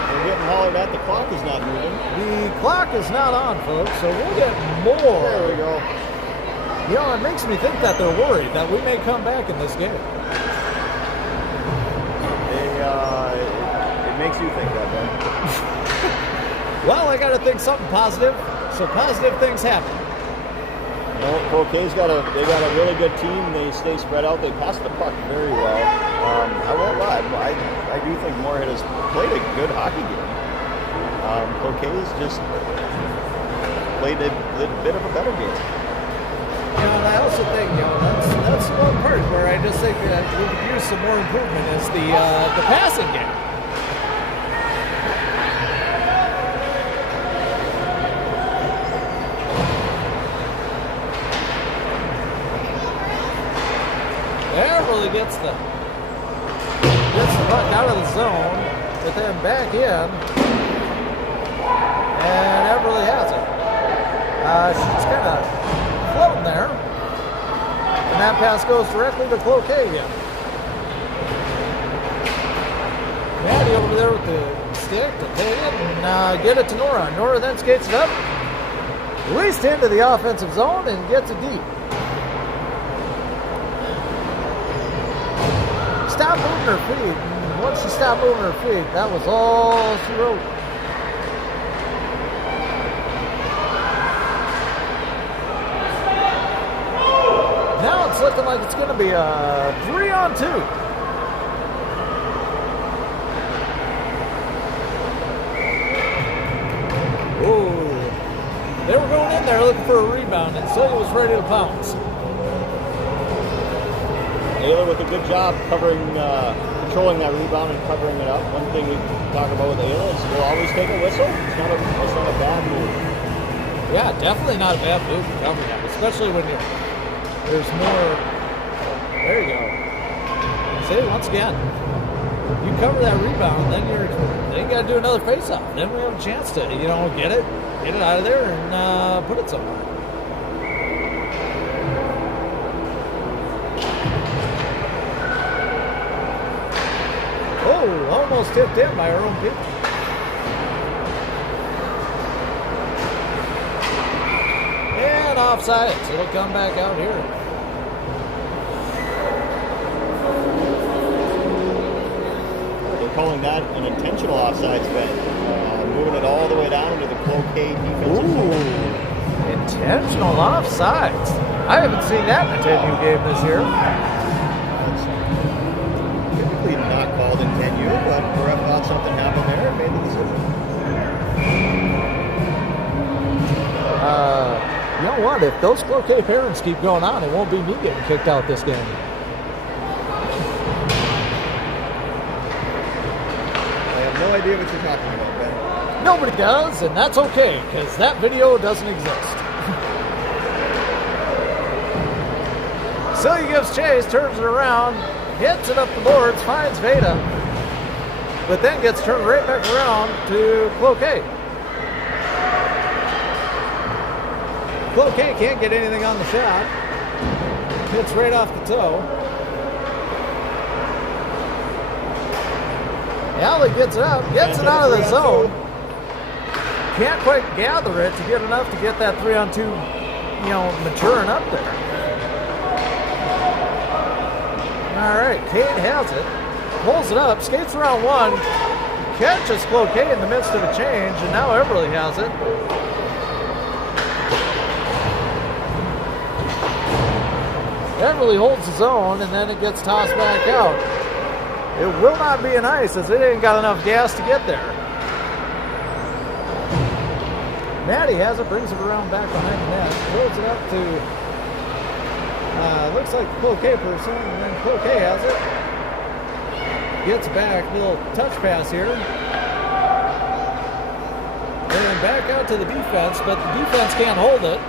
We're getting hollered at. The clock is not moving. The clock is not on, folks, so we'll get more. There we go. You know, it makes me think that they're worried that we may come back in this game. It makes you think that, Ben. Well, I got to think something positive, so positive things happen. No, Cloquet's got a really good team. They stay spread out. They pass the puck very well. I won't lie. I do think Moorhead has played a good hockey game. Cloquet's just played a bit of a better game. You know, and I also think, you know, that's one part where I just think that we could use some more improvement is the passing game. Everly gets the puck out of the zone, but then back in, and Everly has it. She's kind of floating there, and that pass goes directly to Cloquet again. Maddie over there with the stick to take it and get it to Nora. Nora then skates it up, released into the offensive zone, and gets it deep. Stop moving her feet. And once she stopped moving her feet, that was all she wrote. Now it's looking like it's going to be a 3-on-2. Oh, they were going in there looking for a rebound, and Celia was ready to pounce. Taylor with a good job controlling that rebound and covering it up. One thing we talk about with Ayla is we'll always take a whistle. It's not a bad move. Yeah, definitely not a bad move to cover that, especially when there's more. There you go. See, once again, you cover that rebound, then you got to do another face-off. Then we have a chance to, get it out of there and put it somewhere. Oh, almost tipped in by our own people. And offside, so it'll come back out here. calling that an intentional offsides bet, moving it all the way down to the Cloquet defensive zone. Intentional offsides. I haven't seen that in a 10U game this year. It's typically not called in 10U, but the ref thought something happened there and made the decision. You know what? If those Cloquet parents keep going on, it won't be me getting kicked out this game. I have no idea what you're talking about, Ben. Nobody does, and that's okay, because that video doesn't exist. So he gives chase, turns it around, hits it up the boards, finds Veda, but then gets turned right back around to Cloquet. Cloquet can't get anything on the shot. Hits right off the toe. Alley gets it up, gets it out of the zone. Can't quite gather it to get enough to get that 3-on-2, maturing up there. All right, Cade has it, pulls it up, skates around one, catches Cloquet in the midst of a change, and now Everly has it. Everly holds his own, and then it gets tossed back out. It will not be an ice, as it ain't got enough gas to get there. Maddie has it, brings it around back behind the net, throws it up to, looks like the Cloquet person, and then Cloquet has it. Gets back, little touch pass here. And back out to the defense, but the defense can't hold it.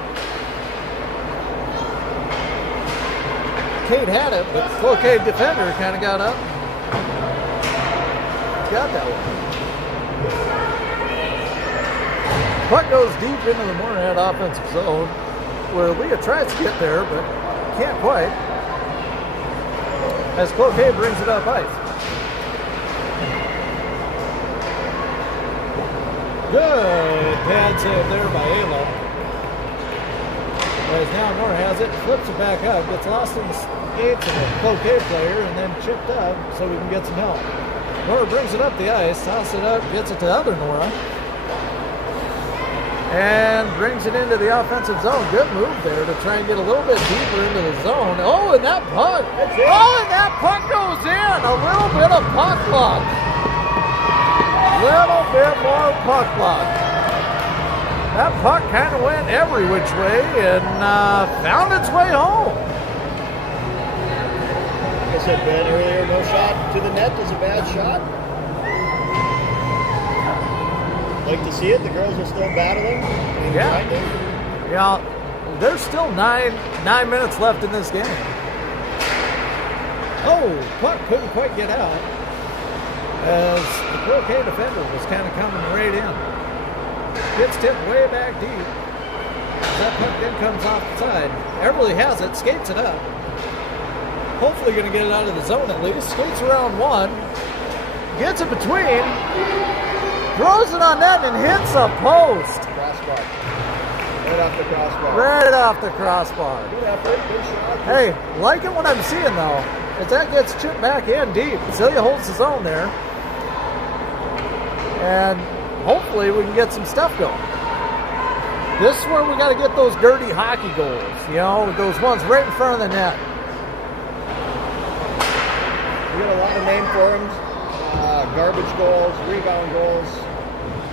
Cade had it, but the Cloquet defender kind of got up. Got that one. Puck goes deep into the Moorhead offensive zone, where Leah tries to get there, but can't quite. As Cloquet brings it up ice. Good pad save there by Ayla. Whereas now Moore has it, flips it back up, gets lost in the skates of the Cloquet player, and then chipped up so we can get some help. Nora brings it up the ice, tosses it up, gets it to the other Nora, and brings it into the offensive zone. Good move there to try and get a little bit deeper into the zone. Oh, and that puck! Oh, and that puck goes in! A little bit of puck luck. Little bit more puck luck. That puck kind of went every which way and found its way home. Like I said, Ben, earlier, no shot to the net is a bad shot. Like to see it. The girls are still battling and grinding. Yeah, there's still nine minutes left in this game. Oh, puck couldn't quite get out as the Cloquet defender was kind of coming right in. Gets tipped way back deep. That puck then comes off the side. Everly has it, skates it up. Hopefully going to get it out of the zone at least. Skates around one. Gets it between. Throws it on net and hits a post. Crossbar. Right off the crossbar. Right off the crossbar. Good effort, good shot. Hey, liking what I'm seeing though. As that gets chipped back in deep. Celia holds his own there. And hopefully we can get some stuff going. This is where we got to get those dirty hockey goals. Those ones right in front of the net. We got a lot of name for them. Garbage goals, rebound goals.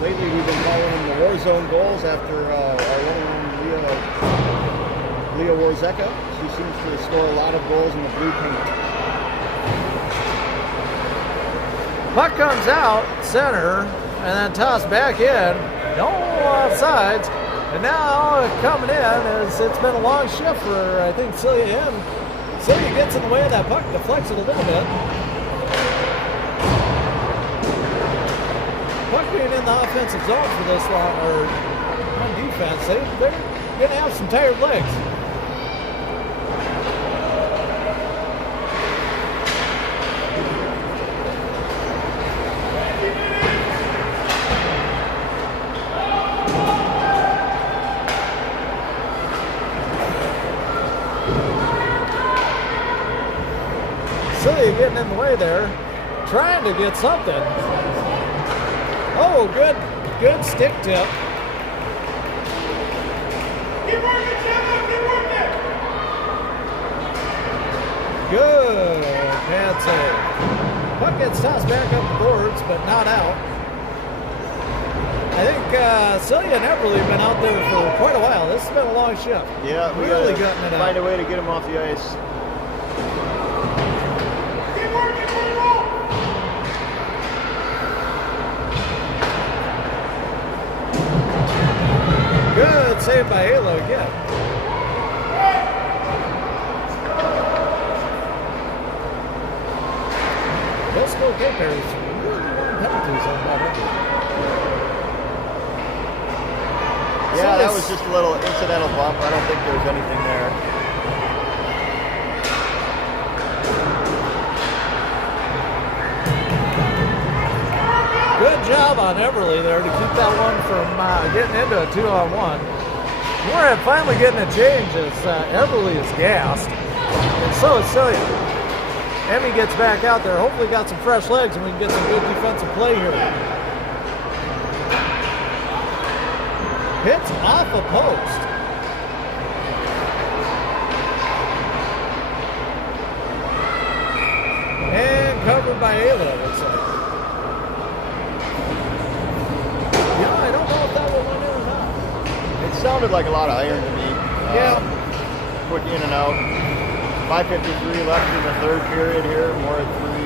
Lately we've been calling them the war zone goals after our woman Leah Warzeka. She seems to score a lot of goals in the blue paint. Puck comes out, center, and then tossed back in. No offsides. And now coming in as it's been a long shift for, I think, Celia M. Celia gets in the way of that puck, deflects it a little bit. Puck being in the offensive zone for this long, or on defense, they're going to have some tired legs. Celia getting in the way there. trying to get something. Oh, good stick tip. Keep working, Jimmy, keep working. Good pad save. Puck gets tossed back up the boards, but not out. I think Celia and Everly have been out there for quite a while. This has been a long shift. Yeah, we really gotta gotten it find out. a way to get him off the ice. Keep working, put it on. Good save by Halo again. Those okay pairs really weren't penalties on that effort. Yeah, that was just a little incidental bump. I don't think there's anything there. Good job on Everly there to keep that one from getting into a 2-on-1. We're finally getting a change as Everly is gassed, and so is Celia. Emmy gets back out there, hopefully got some fresh legs, and we can get some good defensive play here. Hits off a post. And covered by Ayla, it looks like. Yeah, I don't know if that one went in or not. It sounded like a lot of iron to me. Yeah. Quick in and out. 5:53 left in the third period here. More at 3.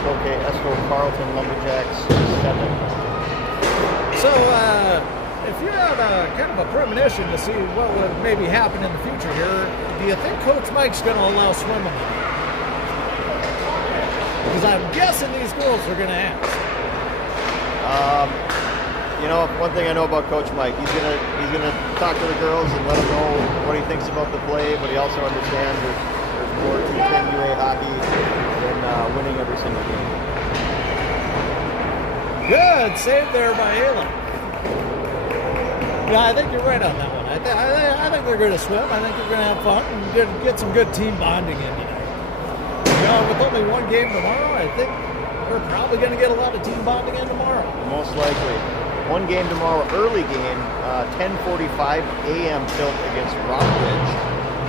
Cloquet, Esco, Carlton, Lumberjacks, 7. So, if you had kind of a premonition to see what would maybe happen in the future here, do you think Coach Mike's going to allow swimming? Because I'm guessing these girls are going to ask. You know, one thing I know about Coach Mike, he's gonna talk to the girls and let them know what he thinks about the play, but he also understands there's more to 10UA hockey than winning every single game. Good save there by Ayla. Yeah, I think you're right on that one. I think they're going to swim. I think they're going to have fun and get some good team bonding in tonight. You know, with only one game tomorrow, I think we're probably going to get a lot of team bonding in tomorrow. Most likely. One game tomorrow, early game, 10:45 a.m. tilt against Rockridge,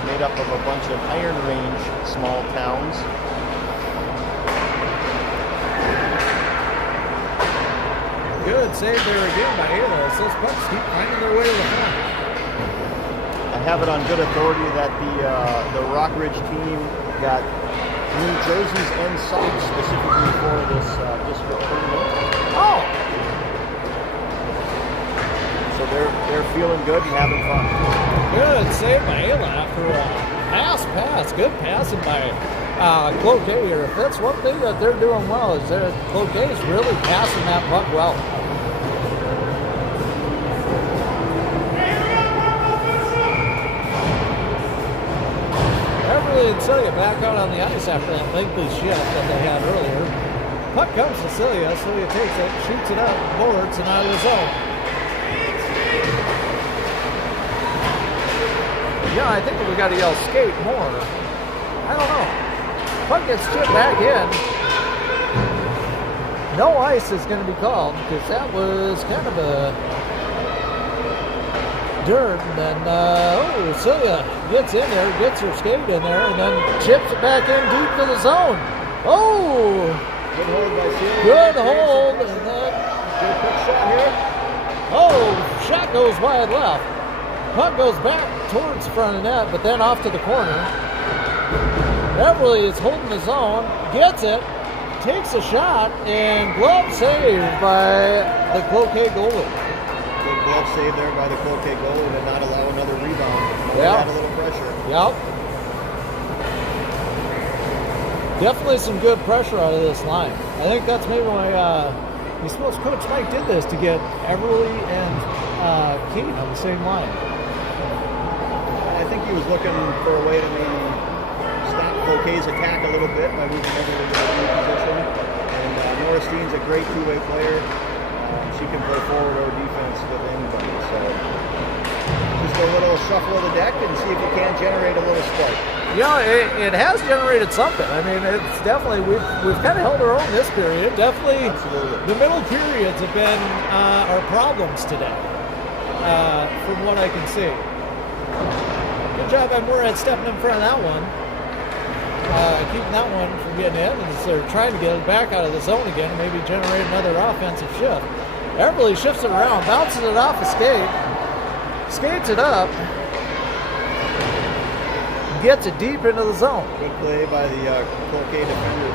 made up of a bunch of Iron Range small towns. Good save there again by Ayla as those pucks keep finding their way to the front. I have it on good authority that the Rockridge team got new jerseys and socks specifically for this district tournament. Oh! So they're feeling good and having fun. Good save by Ayla after a pass. Good passing by Cloquet here. If that's one thing that they're doing well, is that Cloquet is really passing that puck well. Everly and Celia back out on the ice after that lengthy shift that they had earlier. Puck comes to Celia. Celia takes it, shoots it up, boards, and out of the zone. Yeah, I think we got to yell skate more. I don't know. Puck gets chipped back in. No ice is going to be called because that was kind of a dirt. And then, Celia gets in there, gets her skate in there, and then chips it back in deep to the zone. Oh! Good hold by Celia. Good hold. And then, Good quick shot here. oh, shot goes wide left. Puck goes back towards the front of the net, but then off to the corner. Everly is holding the zone, gets it, takes a shot, and glove saved by the Cloquet goalie. Good glove save there by the Cloquet goalie to not allow another rebound. Yeah. Had a little pressure. Yep. Definitely some good pressure out of this line. I think that's maybe why you suppose Coach Mike did this to get Everly and Kate on the same line. I think he was looking for a way to maybe stop Cloquet's attack a little bit by moving Everly into a lead position. And Norristine's a great two-way player. She can play forward or defense with anybody. So just a little shuffle of the deck and see if you can generate a little spark. You know, it has generated something. I mean, it's definitely, we've kind of held our own this period. Definitely, Absolutely. the middle periods have been our problems today, from what I can see. Good job by Moorhead stepping in front of that one. Keeping that one from getting in as they're trying to get it back out of the zone again and maybe generate another offensive shift. Everly shifts it around, bounces it off a skate, skates it up, gets it deep into the zone. Good play by the Cloquet defender.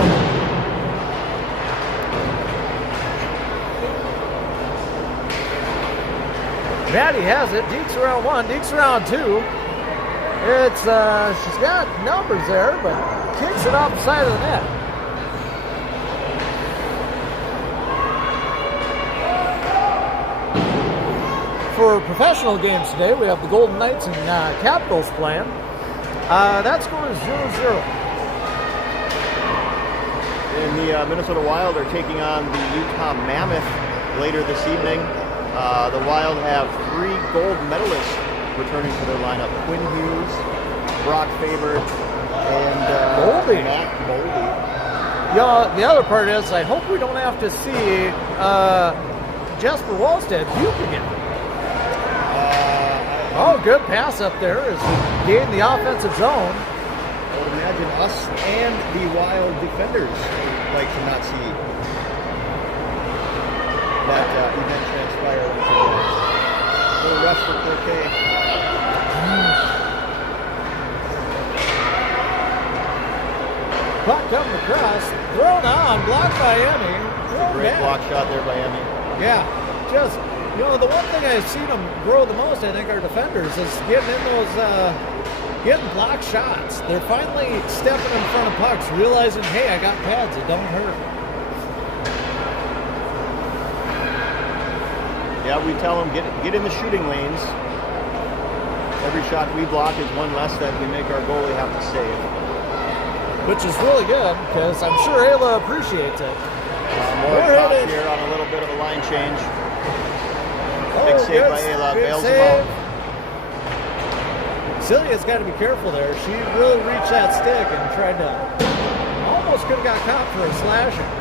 Maddie has it, Deeks around one, Deeks around two. It's, she's got numbers there, but kicks it off the side of the net. For professional games today, we have the Golden Knights and Capitals playing. That score is 0-0. And the Minnesota Wild are taking on the Utah Mammoth later this evening. The Wild have 3 gold medalists returning to their lineup. Quinn Hughes, Brock Faber, and Boldy. Matt Boldy. Yeah, the other part is I hope we don't have to see Jesper Wallstead puke again. Oh, good pass up there as we gain the offensive zone. I would imagine us and the Wild defenders would like to not see that event transpire. A little rough for Cloquet. Puck coming across, thrown on, blocked by Emmy. Great block shot there by Emmy. Yeah, just, you know, the one thing I've seen them grow the most, I think, are defenders, is getting in those, getting block shots. They're finally stepping in front of pucks, realizing, hey, I got pads, it don't hurt. Yeah, we tell them, get in the shooting lanes. Every shot we block is one less that we make our goalie have to save. Which is really good, because I'm sure Ayla appreciates it. More shots here on a little bit of a line change. Big save by Ayla, bails him out. Celia's got to be careful there. She really reached that stick and tried to, almost could have got caught for a slashing.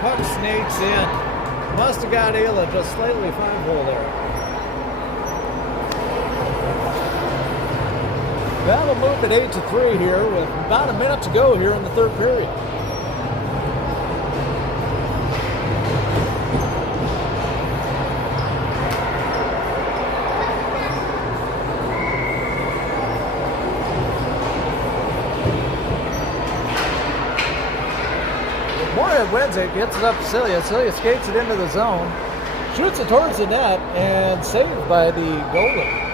Puck snakes in. Must have got Ayla just slightly fine hole there. That'll move at 8-3 here with about a minute to go here in the third period. Moorhead wins it, gets it up to Celia. Celia skates it into the zone, shoots it towards the net, and saved by the goalie.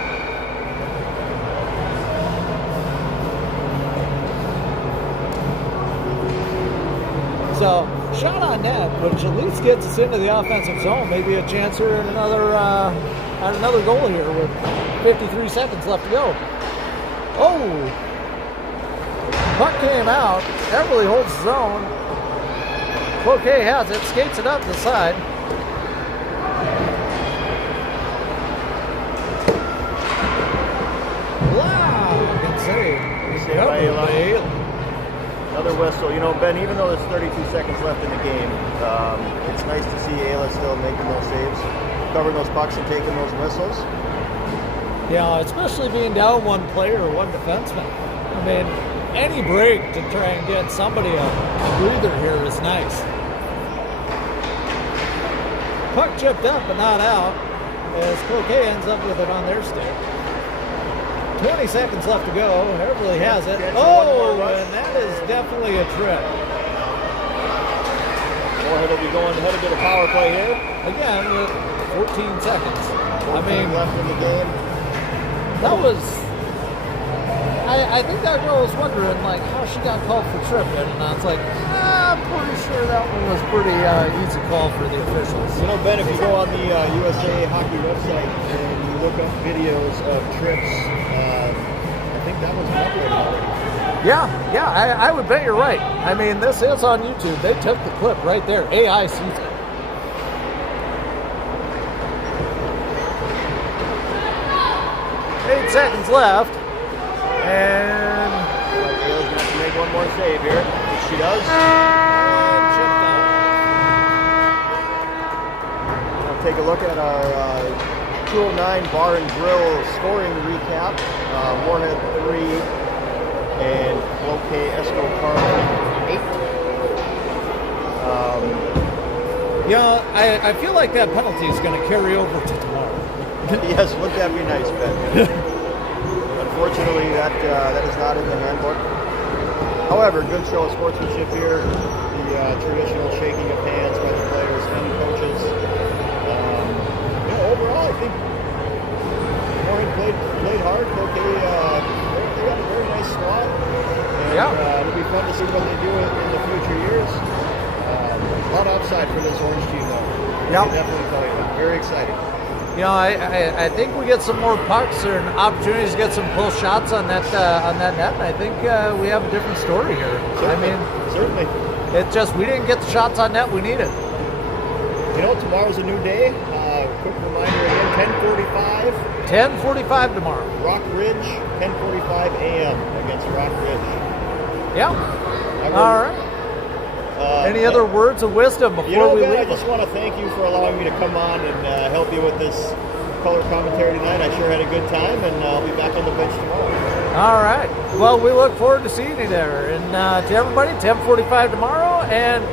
So, shot on net, which at least gets us into the offensive zone. Maybe a chance here at another goal here with 53 seconds left to go. Oh! Puck came out. Everly holds his own. Cloquet has it, skates it up the side. Wow! Good save. Another whistle. You know, Ben, even though there's 32 seconds left in the game, it's nice to see Ayla still making those saves, covering those pucks and taking those whistles. Yeah, especially being down one player or one defenseman. I mean, any break to try and get somebody a breather here is nice. Puck chipped up but not out as Cloquet ends up with it on their stick. 20 seconds left to go. Everly has it. Oh, and that is definitely a trip. Moorhead will be going ahead to the power play here. Again, with 14 seconds. 14 left in the game. That was... I think that girl was wondering, like, how she got called for tripping, and I was like, I'm pretty sure that one was pretty easy call for the officials. You know, Ben, if you go on the USA Hockey website and you look up videos of trips, I think that one's uploaded already. Yeah, I would bet you're right. I mean, this is on YouTube. They took the clip right there. AI sees it. Eight seconds left. And Gail's going to have to make one more save here, which she does. chipped out. We'll take a look at our 209 Bar and Grill scoring recap. Moorhead 3 and Cloquet Esco Carmel 8. I feel like that penalty is going to carry over to tomorrow. Yes, wouldn't that be nice, Ben? Unfortunately, that is not in the handbook. However, good show of sportsmanship here. The traditional shaking of hands by the players and coaches. Overall, I think Moorhead played hard. Cloquet, they got a very nice squad. And it'll be fun to see what they do in the future years. A lot of upside for this Orange team, though. Yep. I can definitely tell you that. Very exciting. I think we get some more pucks or opportunities to get some close shots on that net. And I think we have a different story here. Certainly. It's just we didn't get the shots on net we needed. Tomorrow's a new day. Quick reminder again, 10:45. 10:45 tomorrow. Rock Ridge, 10:45 a.m. against Rock Ridge. Yeah. All right. Any other words of wisdom before we Ben, leave? I just want to thank you for allowing me to come on and help you with this color commentary tonight. I sure had a good time, and I'll be back on the bench tomorrow. All right. Well, we look forward to seeing you there. And to everybody, 10:45 tomorrow, and